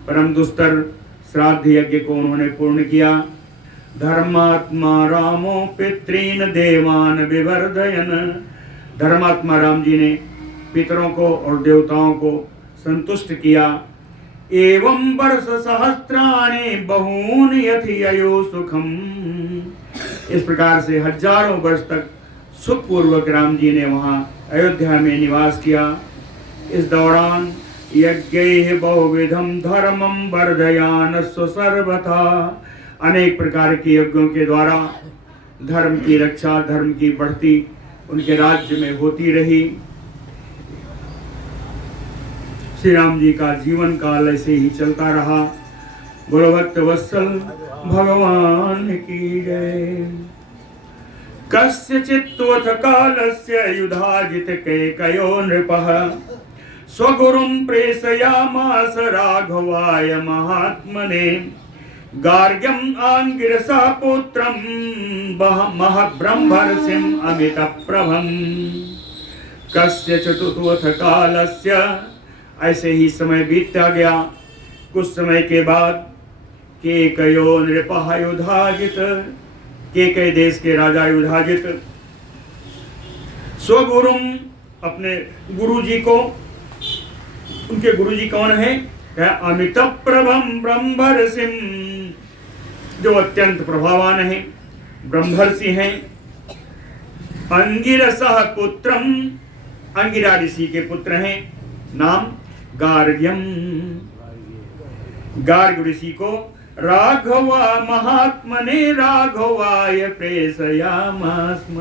परम दुस्तर श्राद्ध यज्ञ को उन्होंने पूर्ण किया। धर्मात्मा रामो पितॄन देवान विवर्धयन। धर्मात्मा राम जी ने पितरों को और देवताओं को संतुष्ट किया। एवं वर्ष सहस्त्राणि बहून यथिययो सुखम। इस प्रकार से हजारों वर्ष तक सुखपूर्वक राम जी ने वहाँ अयोध्या में निवास किया। इस दौरान यज्ञैः बहुविधम धर्मम वर्धयान सर्वथा। अनेक प्रकार के यज्ञों के द्वारा धर्म की रक्षा, धर्म की बढ़ती उनके राज्य में होती रही। श्री राम जी का जीवन काल ऐसे ही चलता रहा। बोलो भक्त वत्सल भगवान की जय। कस्यचित्त्वथ कालस्य युधाजित कैकयो नृपः स्वगुरुं प्रेषयामास राघवाय महात्मने। गार्ग्यम् आंगिरसा पुत्रं महब्रह्मर्षिम् अमितप्रभम्। कस्यचित्त्वथ कालस्य। ऐसे ही समय बीतता गया। कुछ समय के बाद केकयो नृपः युधाजित, केकय देश के राजा युधाजित स्वगुरुम, अपने गुरुजी को, उनके गुरुजी कौन है? अमित प्रभम ब्रह्मर्षिम, जो अत्यंत प्रभावान है, ब्रह्मर्षि हैं। अंगिरसः पुत्रम, अंगिरा ऋषि के पुत्र हैं। नाम गार्ग्यम, गार्ग ऋषि को राघवा महात्मने राघवाय प्रेषयामास्म।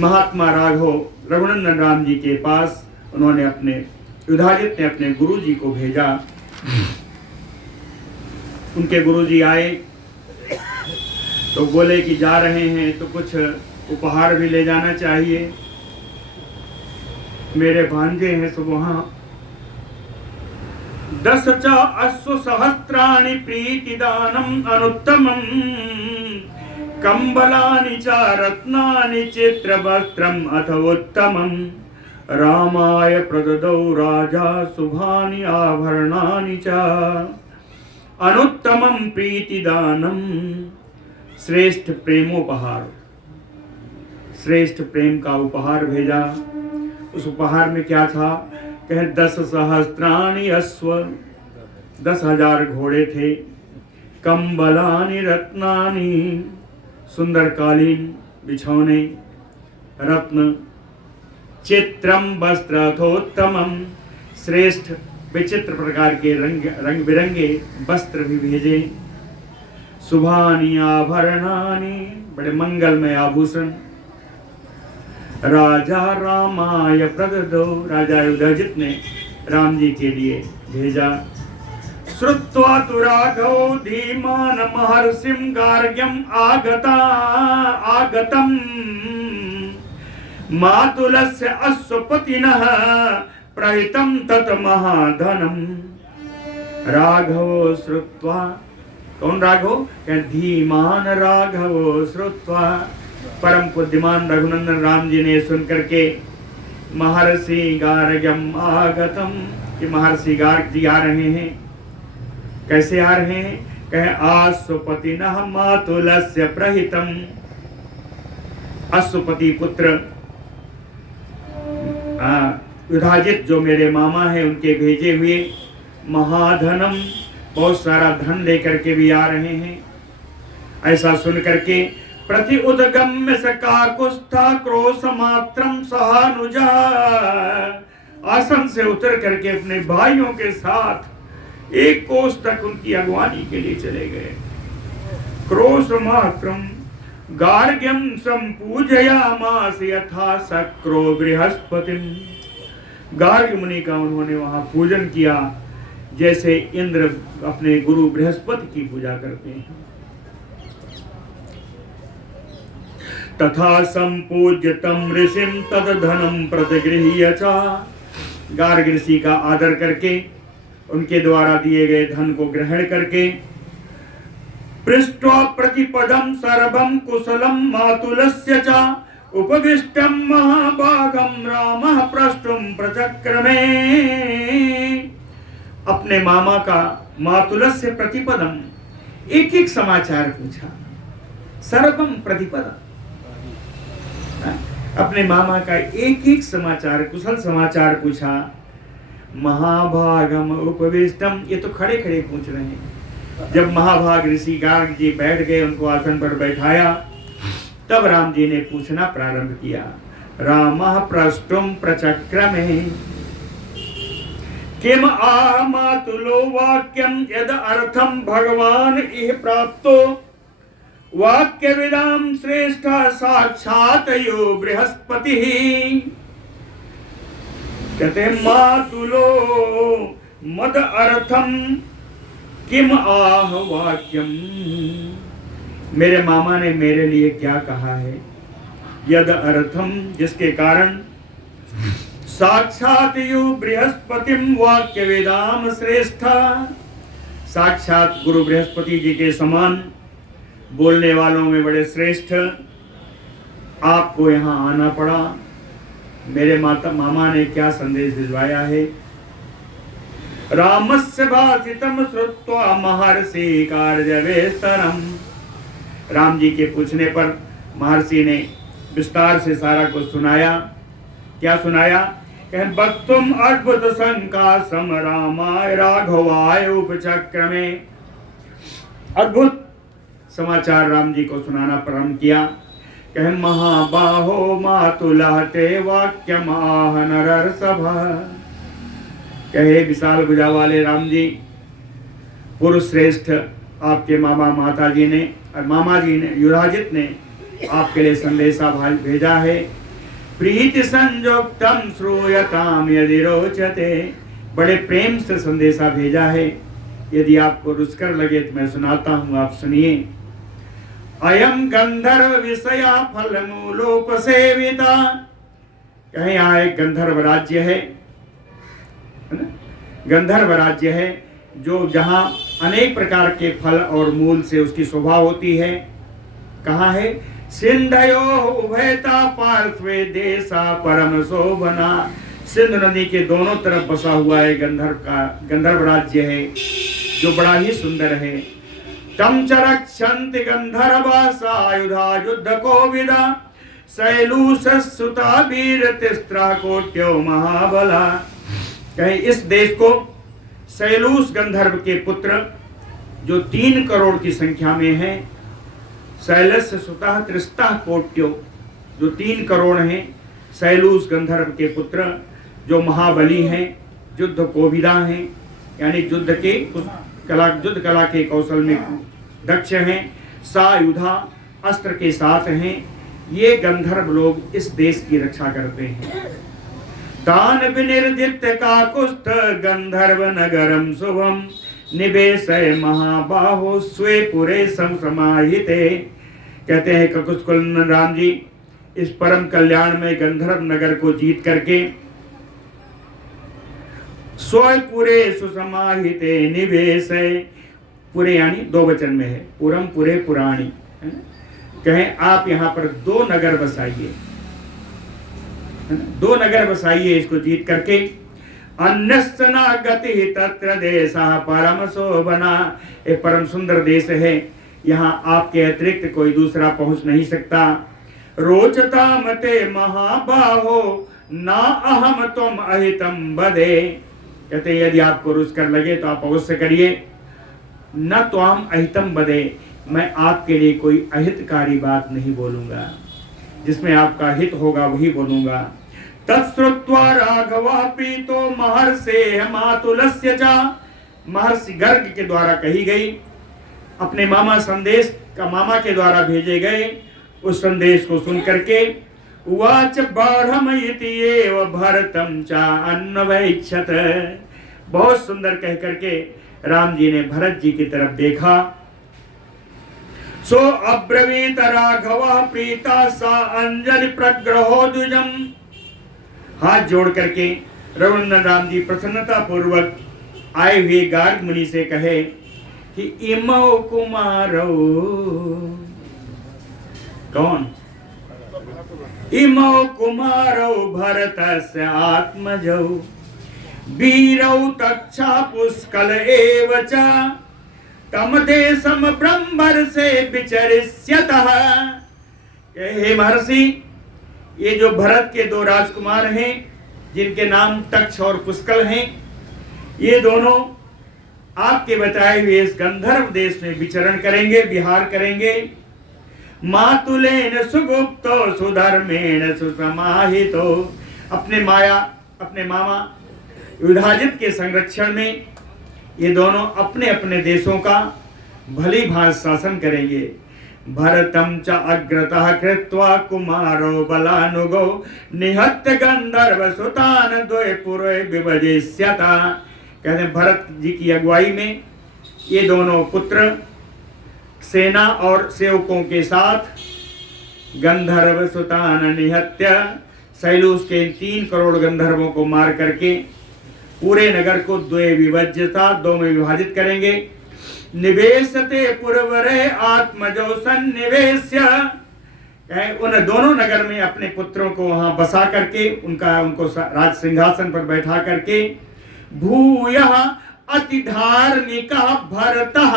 महात्मा राघव रघुनंदन राम जी के पास उन्होंने अपने युधाजित ने अपने गुरु जी को भेजा। उनके गुरु जी आए तो बोले कि जा रहे हैं तो कुछ उपहार भी ले जाना चाहिए। मेरे भांजे हैं सब वहां। 10 अश्व सहस्त्राणि प्रीतिदानम अनुत्तमम कंबलानि च रत्नानि चित्रवस्त्रम अथ उत्तमम रामाय प्रददौ राजा शुभानि आभरणानि च अनुत्तमम प्रीतिदानम। श्रेष्ठ प्रेमोपहार, श्रेष्ठ प्रेम का उपहार भेजा। उस उपहार में क्या था? कहे 10 सहस्त्राणि अश्व, 10,000 घोड़े थे। कंबलानि रत्नानि, सुंदर कालीन बिछौने, रत्न। चित्रम वस्त्रथोत्तमम, श्रेष्ठ विचित्र प्रकार के रंग बिरंगे वस्त्र भी भेजे। शुभानि आभरणानि, बड़े मंगलमय आभूषण। राजा रामाय प्रददौ, राजा युधाजित ने राम जी के लिए भेजा। श्रुत्वा तु राघवो धीमान् महर्षिं गार्ग्यम् आगतम् मातुलस्य अश्वपतिनः प्रहितं तत् महाधनम्। राघवो श्रुत्वा, कौन राघव? धीमान राघवो श्रुत्वा, परम बुद्धिमान रघुनंदन राम जी ने सुन करके महर्षि गार्ग्यम आगतम, कि महर्षि गार्ग जी आ रहे हैं। कैसे आ रहे हैं? कहे अश्वपतिनः मातुलस्य प्रहितम, अश्वपति पुत्र युधाजित जो मेरे मामा हैं उनके भेजे हुए महाधनम, बहुत सारा धन लेकर के भी आ रहे हैं। ऐसा सुन करके प्रति उदगम्य सकाकुस्था क्रोश मात्रम सहानुजा, आसन से उतर करके अपने भाइयों के साथ एक कोस तक उनकी अगवानी के लिए चले गए। क्रोश मात्रम गार्ग्यम संपूजयामास यथा सक्रो बृहस्पतिम, गार्ग्य मुनि का उन्होंने वहां पूजन किया जैसे इंद्र अपने गुरु बृहस्पति की पूजा करते हैं। तथा संपूज्य तम ऋषिम तद धनम प्रतिगृह्य च, गार्ग ऋषि का आदर करके उनके द्वारा दिए गए धन को ग्रहण करके पृष्ठा प्रतिपदम सर्वम कुशलम मातुलस्य च उपविष्टम महाभागम रामः प्रष्टुम प्रचक्रमे, अपने मामा का मातुलस्य प्रतिपदम, एक एक समाचार पूछा। सर्वम प्रतिपदम, अपने मामा का एक एक समाचार, कुशल समाचार पूछा। महाभागम उपविष्टम, ये तो खड़े खड़े पूछ रहे हैं। जब महाभाग ऋषि गार्ग जी बैठ गए, उनको आसन पर बैठाया, तब राम जी ने पूछना प्रारंभ किया। रामः प्रष्टुम प्रचक्रमे किम आह मातुलो वाक्यम यद अर्थम भगवान इह प्राप्तो वाक्य विदाम श्रेष्ठ साक्षात यो बृहस्पति। कहते मातुलो मद अर्थम किम आह वाक्यम, मेरे मामा ने मेरे लिए क्या कहा है। यद अर्थम, जिसके कारण साक्षात यु बृहस्पतिम वाक्य वेदाम श्रेष्ठा, साक्षात गुरु बृहस्पति जी के समान बोलने वालों में बड़े श्रेष्ठ आपको यहाँ आना पड़ा। मेरे मामा ने क्या संदेश भिजवाया है। रामस्य भाषितम श्रुत्वा महर्षि कार्जवेस्तरम, राम जी के पूछने पर महर्षि ने विस्तार से सारा कुछ सुनाया। क्या सुनाया? वक्तुम अद्भुत संकासम रामाय राघवाय उपचक्रमे, अद्भुत समाचार राम जी को सुनाना प्रारंभ किया। कहे महाबाहो मातुलः ते वाक्यमाह नरसभा, कहे विशाल भुजा वाले राम जी, पुरुष श्रेष्ठ आपके मामा माता जी ने और मामा जी ने, युधाजित ने आपके लिए संदेशा भेजा है। प्रीति संयुक्तम श्रूयताम यदि रोचते, बड़े प्रेम से संदेशा भेजा है। यदि आपको रुचकर लगे तो मैं सुनाता हूँ, आप सुनिए। अयम गंधर्व विषया फल मूलोपसेविता, कहे यहाँ एक गंधर्व राज्य है ना? गंधर्व राज्य है जो जहाँ अनेक प्रकार के फल और मूल से उसकी शोभा होती है। कहाँ है? सिंधयो उभयता पार्श्वे देशा परम शोभना, सिंध नदी के दोनों तरफ बसा हुआ है गंधर्व राज्य है जो बड़ा ही सुंदर है। तम च रक्षन्ति गंधर्वा सायुधा युद्ध कोविदा शैलूषसुता वीर तिस्रा कोट्यो महाबला, कहे इस देश को शैलूष गंधर्व के पुत्र जो 3 करोड़ की संख्या में है, शैलस्य सुतः त्रिस्ता कोट्यो, जो 3 करोड़ हैं, शैलूष गंधर्व के पुत्र जो महाबली हैं, युद्ध कोविदा हैं, यानी युद्ध कला के कौशल में दक्ष हैं, सायुधा अस्त्र के साथ हैं। ये गंधर्व लोग इस देश की रक्षा करते हैं। तान विनिर्जित काकुस्थ गंधर्व नगरम शुभम निवेशय महाबाहो स्वे पुरे समाहिते। कहते हैं ककुस्कुल राम जी इस परम कल्याण में गंधर्व नगर को जीत करके स्वय पुरे सुसमाहिते निवेशय, पुरे यानी दो वचन में है, पुरम पुरे पुराणी, कहें आप यहाँ पर दो नगर बसाइए, दो नगर बसाइए इसको जीत करके। अन्यस्तना गति तत्र देशः परम शोभना, एक परम सुंदर देश है, यहाँ आपके अतिरिक्त कोई दूसरा पहुंच नहीं सकता। रोचता मते महाबाहो ना अहम तुम अहितम बदे। कहते यदि आपको रुचकर लगे तो आप अवश्य करिए। न तो हम अहितम बदे, मैं आपके लिए कोई अहितकारी बात नहीं बोलूंगा, जिसमें आपका हित होगा वही बोलूंगा। तत्श्रुत्वा राघवा प्रीतो महर्षे मातुलस्य चा, महर्षि गर्ग के द्वारा कही गई, अपने मामा संदेश का मामा के द्वारा भेजे गए उस संदेश को सुन करके उवाच बाढ़मयति एव भरतम चा अन्वैक्षत, बहुत सुंदर कह करके राम जी ने भरत जी की तरफ देखा। सो अब्रवीत राघव प्रीता सा अंजलि प्रग्रहो द्विजम, हाथ जोड़ करके रघुनंदन राम जी प्रसन्नता पूर्वक आए हुए गार्ग मुनि से कहे कि इमौ कुमारो, कौन? इमौ कुमारो भरतस्य आत्मजौ वीरौ तक्षा पुष्कल एव च तम देशम ब्रह्मर से विचरिष्यतः। हे महर्षि, ये जो भरत के दो राजकुमार हैं जिनके नाम तक्ष और पुष्कल हैं, ये दोनों आपके बताए हुए इस गंधर्व देश में विचरण करेंगे, विहार करेंगे। मातुलेन सुगुप्तो सुधर्मेण सुसमाहितो, अपने मामा युधाजित के संरक्षण में ये दोनों अपने अपने देशों का भली भांति शासन करेंगे। भरतम च अग्रतः कृत्वा कुमारो बलानुगो निहत्य गंधर्व सुतान द्वय पुरे विभजिष्यता। कहते हैं भरत जी की अगुवाई में ये दोनों पुत्र सेना और सेवकों के साथ गंधर्व सुतान निहत्य, शैलूष के 3 करोड़ गंधर्वों को मार करके पूरे नगर को द्वे विभज्यता, 2 में विभाजित करेंगे। निवेशते पुरवरे आत्मजो सन्निवेश्य, उन दोनों नगर में अपने पुत्रों को वहां बसा करके उनको राज सिंहासन पर बैठा करके भूयः अति धार्मिका भरतः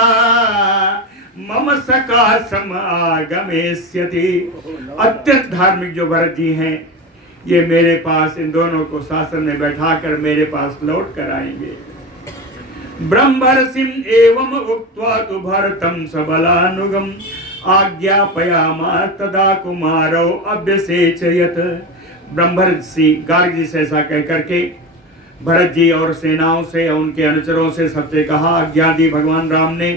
मम सका समागमेष्यति। अत्यंत धार्मिक जो भरत जी हैं ये मेरे पास इन दोनों को शासन में बैठाकर मेरे पास लौट कर आएंगे। ब्रह्मर्षिम एवं उक्त्वा तु भरतम सबलानुगम आज्ञापयामा तदा कुमारो अभ्यसेचयत। ब्रह्मर्षि गार्ग जी से ऐसा कह करके भरत जी और सेनाओं से और उनके अनुचरों से सबसे कहा, आज्ञा दी भगवान राम ने।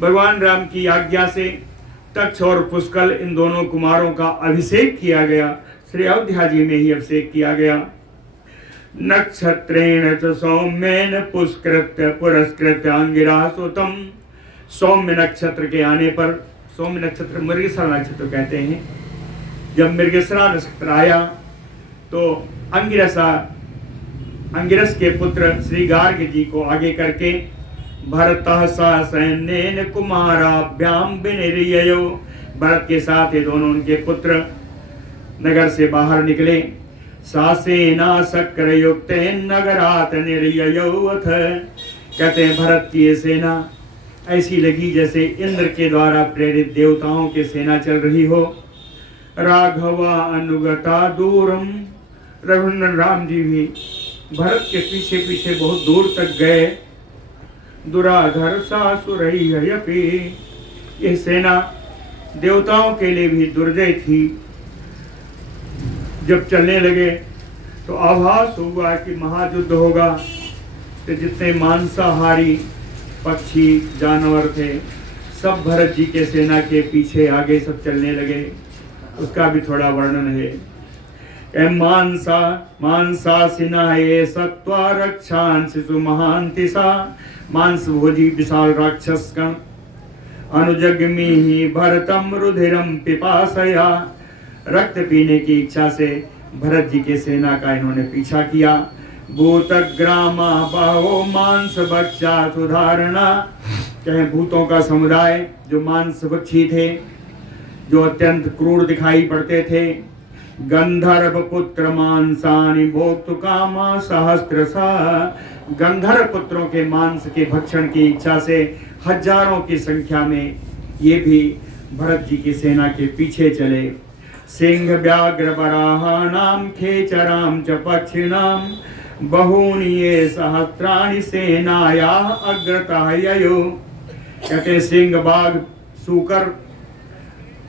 भगवान राम की आज्ञा से तक्ष और पुष्कल इन दोनों कुमारों का अभिषेक किया गया। श्री अयोध्या जी में ही अभिषेक किया गया। नक्षत्रेण च सौम्येन पुष्कृत्य पुरस्कृत्य अंगिरा सुतम। सौम्य नक्षत्र के आने पर, सौम्य नक्षत्र मृगशिरा नक्षत्र कहते हैं, जब मृगशिरा नक्षत्र आया तो अंगिरस के पुत्र श्री गार्ग जी को आगे करके भरतः सा सैन्येन कुमाराभ्याम विनिर्ययो, भरत के साथ ये दोनों उनके पुत्र नगर से बाहर निकले। सा सेना शक्रयुक्तेन नगरात निर्ययोऽथ। कहते हैं भरत की ये सेना ऐसी लगी जैसे इंद्र के द्वारा प्रेरित देवताओं की सेना चल रही हो। राघवा अनुगता दूरम, रघुनंदन राम जी भी भरत के पीछे पीछे बहुत दूर तक गए। दुराधर सासुरयपि, यह सेना देवताओं के लिए भी दुर्जय थी। जब चलने लगे तो आभास हुआ कि महायुद्ध होगा। तो जितने मांसाहारी पक्षी जानवर थे सब भरत जी के सेना के पीछे आगे सब चलने लगे। उसका भी थोड़ा वर्णन है। मांसासिना ये सत्वा रक्षांसि सुमहांति सा मांस भोजी विशाल राक्षस गण अनुजग्मी भरतम रुधिरम पिपासया, रक्त पीने की इच्छा से भरत जी के सेना का इन्होंने पीछा किया। भूतग्रामा बाहो मांस बच्चा सुधारणा, चाहे भूतों का समुदाय जो मांस भक्षी थे, जो अत्यंत क्रूर दिखाई पड़ते थे। गंधर्व पुत्र मांसानि भोक्तु कामा सहस्त्रसा, गंधर्व पुत्रों के मांस के भक्षण की इच्छा से हजारों की संख्या में ये भी भरत जी की सेना के पीछे चले। सिंह व्याघ्र वराहानाम खेचराम च पक्षिणाम बहूनि ये सहस्राणि सेनाया अग्रतः ययो, कहते सिंह बाघ सूकर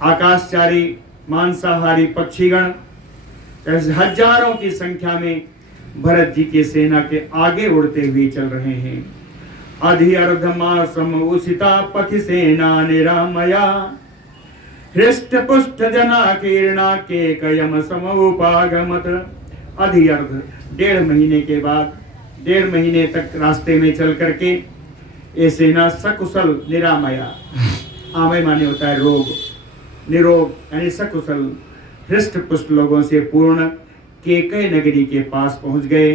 आकाशचारी मांसाहारी पक्षीगण हजारों की संख्या में भरत जी की सेना के आगे उड़ते हुए चल रहे हैं। अधि अर्धमासम उसिता पथि सेना निरामया, हृष्ट पुष्ट जना कीर्णा के कयम समउपागमत। अधि अर्ध 1.5 महीने के बाद 1.5 महीने तक रास्ते में चल करके ये सेना सकुशल निरामया, आमय माने होता है रोग, निरोग यानी सकुशल हृष्ट पुष्ट लोगों से पूर्ण केकय नगरी के पास पहुंच गए।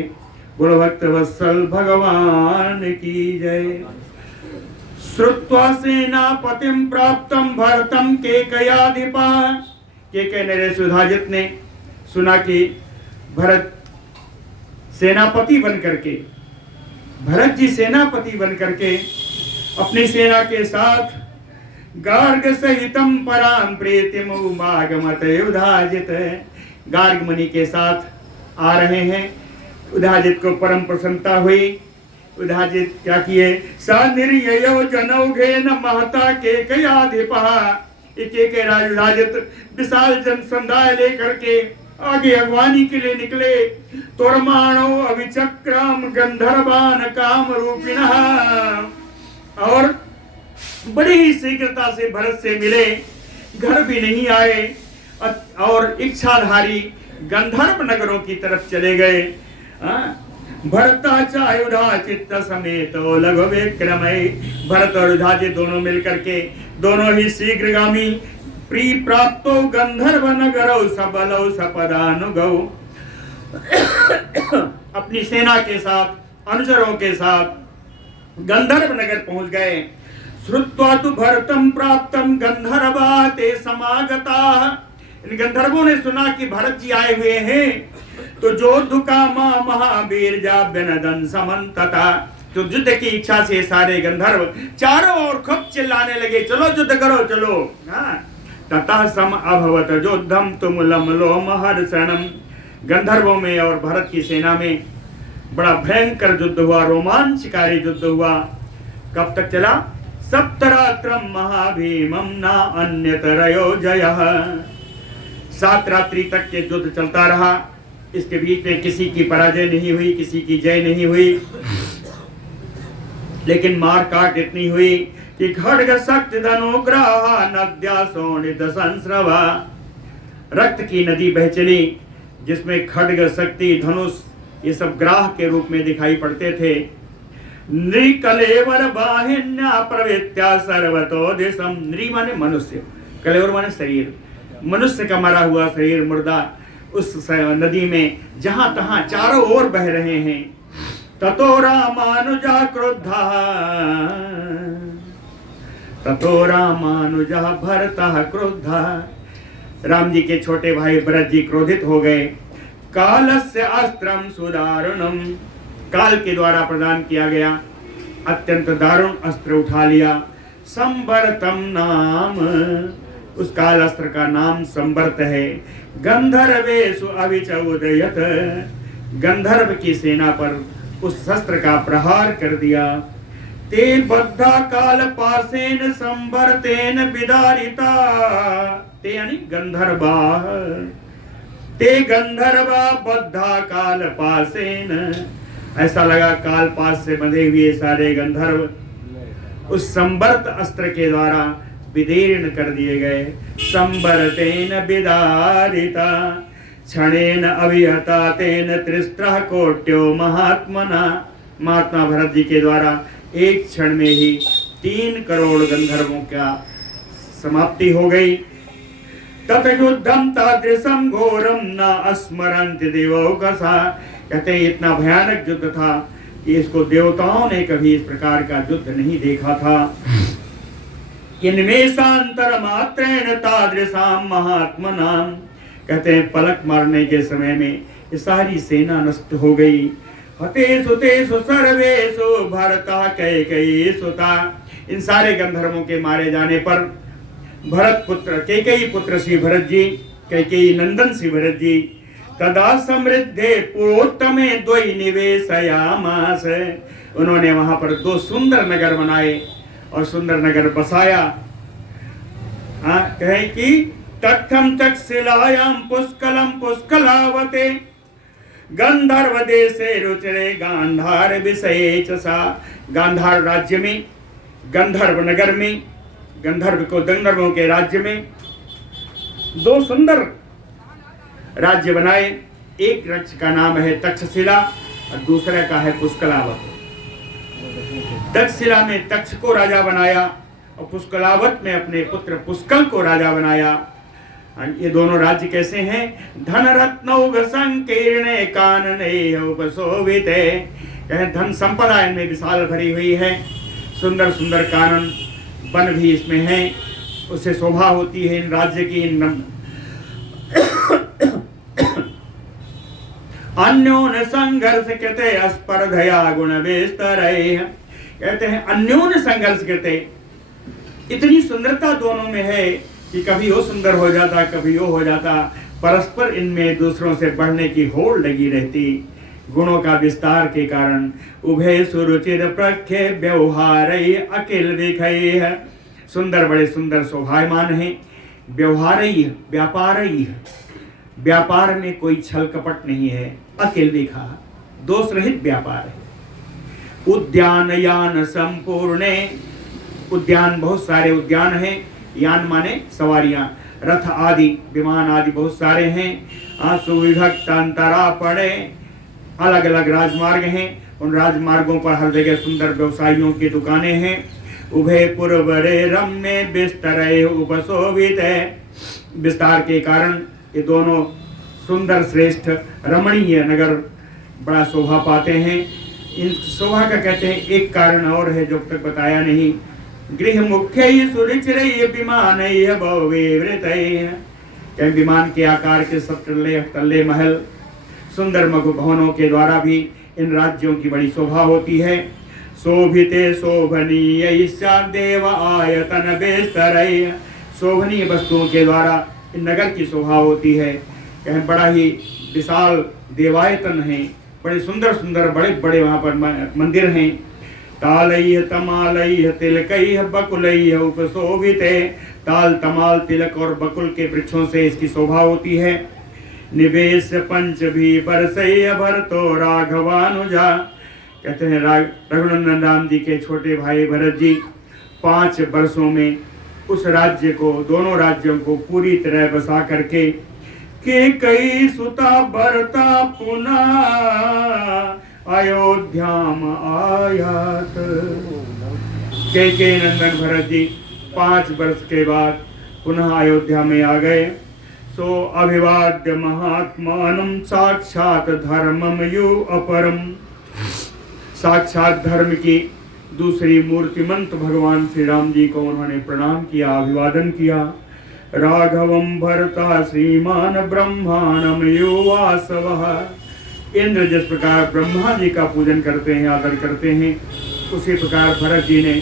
बोलो भक्त वत्सल भगवान की जय। श्रुत्वा सेनापतिम प्राप्तम भरतम केकयाधिपा, केकय नरेश युधाजित ने सुना कि भरत सेनापति बन करके, भरत जी सेनापति बन करके अपनी सेना के साथ गार्ग सहितम पराम प्रीतिम उमागमत युधाजित, गार्ग मुनि के साथ आ रहे हैं। युधाजित को परम प्रसन्नता हुई। युधाजित क्या किए, सानिर्ययो जनौघेन महता केकयाधिपः, के राज युधाजित विशाल जन समुदाय लेकर के आगे अगवानी के लिए निकले। तोरमाणो अभिचक्राम गंधर्वान काम रूपिणः, और बड़ी ही शीघ्रता से भरत से मिले, घर भी नहीं आए और इच्छाधारी गंधर्व नगरों की तरफ चले गए। भरताचायुधा चित्त समेत लघु विक्रमय, भरत और युधाजित दोनों मिलकर के दोनों ही शीघ्रगामी प्री प्राप्तो गंधर्व नगरौ सबलौ सपदानुगौ, अपनी सेना के साथ अनुचरों के साथ गंधर्व नगर पहुंच गए। श्रुत्वा तु भरतम प्राप्तम गंधर्वा ते समागता, इन गंधर्वों ने सुना कि भरत जी आए हुए हैं तो जोद्धुकामा महावीर जाब्यनदन समन्तता, तो युद्ध की इच्छा से सारे गंधर्व चारों ओर खूब चिल्लाने लगे, चलो युद्ध करो चलो। ततः सम अभवत योद्धम तुमुलम लोमहर्षणम, गंधर्वों में और भरत की सेना में बड़ा भयंकर युद्ध हुआ, रोमांचकारी युद्ध हुआ। कब तक चला? सप्तरात्रम महाभीमम ना अन्यतरयो जयः, 7 रात्रि तक के युद्ध चलता रहा। इसके बीच में किसी की पराजय नहीं हुई, किसी की जय नहीं हुई, लेकिन मार काट इतनी हुई कि खड्ग शक्ति धनुग्राहा नद्या शोणित संस्रवा, रक्त की नदी बह चली जिसमें खड्ग शक्ति धनुष ये सब ग्राह के रूप में दिखाई पड़ते थे। नृकलेवर बाहिन्या प्रवृत्या सर्वतो दिशम, नृ माने मनुष्य, कलेवर माने शरीर, मनुष्य का मरा हुआ शरीर मुर्दा उस नदी में जहां तहां चारों ओर बह रहे हैं। ततो रामानुजा क्रुद्धा, ततो रामानुजा भरतः क्रुद्धा, राम जी के छोटे भाई भरत जी क्रोधित हो गए। कालस्य अस्त्रम सुदारुणम, काल के द्वारा प्रदान किया गया अत्यंत दारुण अस्त्र उठा लिया। संवर्तम नाम, उस काल अस्त्र का नाम संवर्त है। गंधर्वेषु अभिचौदयत, गंधर्व की सेना पर उस शस्त्र का प्रहार कर दिया। ते बद्धा काल पासेन संवर्तेन विदारिता, ते यानी गंधर्वा, ते गंधर्वा बद्धा काल पासेन, ऐसा लगा काल पास से बंधे हुए सारे गंधर्व उस संवर्त अस्त्र के द्वारा विदीर्ण कर दिए गए। संवर्तेन विदारिता क्षणेन अभिहता तेन त्रिस्त्रः कोट्यो महात्मना, महात्मा भरत जी के द्वारा एक क्षण में ही 3 करोड़ गंधर्वों का समाप्ति हो गई। तत युद्धम तादृशम घोरम न अस्मरंत देवो कसा। कहते हैं इतना भयानक युद्ध था कि इसको देवताओं ने कभी इस प्रकार का युद्ध नहीं देखा था। इनमें शांतर मात्रेण तादृशाम महात्मनाम। कहते हैं पलक मारने के समय में ये सारी सेना नष्ट हो गई। हतेषु तेषु सर्वेषु भरतः कैकेयी सुता। इन सारे गंधर्वों के मारे जाने पर भरत पुत्र कैकेयी पुत्र श्री भरत जी, कैकेयी नंदन श्री भरत जी तदा समृद्धे पुरोत्तमे द्वै निवेशयामास। उन्होंने वहां पर 2 सुंदर नगर बनाए और सुंदर नगर बसाया। कहे कि तत्थम तक्षशिलायां पुष्कलम पुष्कलावते गंधर्व देशे रुचिरे गांधार विषये च सा। गांधार राज्य में, गंधर्व नगर में, गंधर्वों के राज्य में 2 सुंदर राज्य बनाए। एक राज्य का नाम है तक्षशिला और दूसरे का है पुष्कलावत। तक्षशिला में तक्ष को राजा बनाया और पुष्कलावत में अपने पुत्र पुष्कल को राजा बनाया। ये दोनों राज्य कैसे हैं? धन रत्नौघ संकीर्णे कानने उपशोभिते। कहें धन संपदा इनमें विशाल भरी हुई है। सुंदर सुंदर कानन वन भी इसमें है, उससे शोभा होती है इन राज्य की। अन्योन संघर्ष कृते अस्पर्धया गुण विस्तरैः। कहते हैं अन्योन संघर्ष कृते, इतनी सुंदरता दोनों में है कि कभी वो सुंदर हो जाता, कभी वो हो जाता। परस्पर इनमें दूसरों से बढ़ने की होड़ लगी रहती। गुणों का विस्तार के कारण उभय सुरुचिर प्रख्य व्यवहार अकिल दिखै। सुंदर बड़े सुंदर शोभायमान हैं। व्यवहार व्यापार में कोई छल कपट नहीं है। अकिल दिखा, दोष रहित व्यापार है। उद्यान यान संपूर्ण। उद्यान, बहुत सारे उद्यान हैं। यान माने सवारियां, रथ आदि, विमान आदि बहुत सारे हैं। सुविभक्त अंतरा पड़े, अलग अलग राजमार्ग हैं। उन राजमार्गों पर हर जगह सुंदर व्यवसायियों की दुकानें हैं। उभय पुरवरे रम्य बिस्तर उपशोभित है। विस्तार के कारण ये दोनों सुंदर श्रेष्ठ रमणीय नगर बड़ा शोभा पाते हैं। इन शोभा का कहते हैं एक कारण और है जो अब तक बताया नहीं। गृह मुख्य सुरुचिर विमान भव्य। विमान के आकार के सब तल्ले महल, सुंदर मघु भवनों के द्वारा भी इन राज्यों की बड़ी शोभा होती है। शोभिते शोभनीय देव आयतन बेस्तरैः। शोभनीय वस्तुओं के द्वारा इन नगर की शोभा होती है। कहें बड़ा ही विशाल देवायतन है, बड़े सुंदर सुंदर बड़े बड़े वहाँ पर मंदिर हैं। तालैः तमालैः तिलकैः बकुलैः उपशोभिते। ताल, तमाल, तिलक और बकुल के वृक्षों से इसकी शोभा होती है। निवेश पंच भी बरसैः भरतो राघवानुजा। कहते हैं रघुनंदन राम जी के छोटे भाई भरत जी 5 वर्षों में उस राज्य को, दोनों राज्यों को पूरी तरह बसा करके के कई सुता भरता पुनः अयोध्याम आयात। के नंदन भरत जी 5 वर्ष के बाद पुनः अयोध्या में आ गए। सो अभिवाद्य महात्मानं साक्षात धर्मम यु अपरम। साक्षात धर्म की दूसरी मूर्तिमंत भगवान श्री राम जी को उन्होंने प्रणाम किया, अभिवादन किया। राघवम भरता श्रीमान ब्रह्मांडम युवासवः। इंद्र जिस प्रकार ब्रह्मा जी का पूजन करते हैं, आदर करते हैं, उसी प्रकार भरत जी ने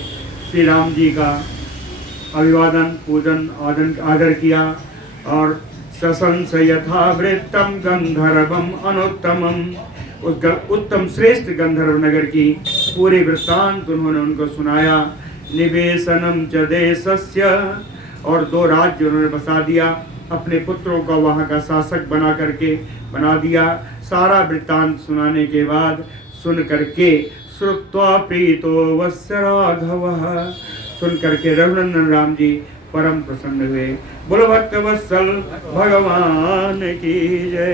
श्री राम जी का अभिवादन, पूजन, आदर किया। और ससंस यथावृत्तम गंधर्वम अनुत्तमम। उस उत्तम श्रेष्ठ गंधर्व नगर की पूरे वृत्तांत उन्होंने उनको सुनाया। निवेशनम च देशस्य। और 2 राज्य उन्होंने बसा दिया। अपने पुत्रों को वहाँ का शासक बना दिया। सारा वृत्तांत सुनाने के बाद सुन करके श्रुत्वा प्रीतो वस्य राघवः। सुन करके रघुनंदन राम जी परम प्रसन्न हुए। बोलो भक्त वत्सल भगवान की जय।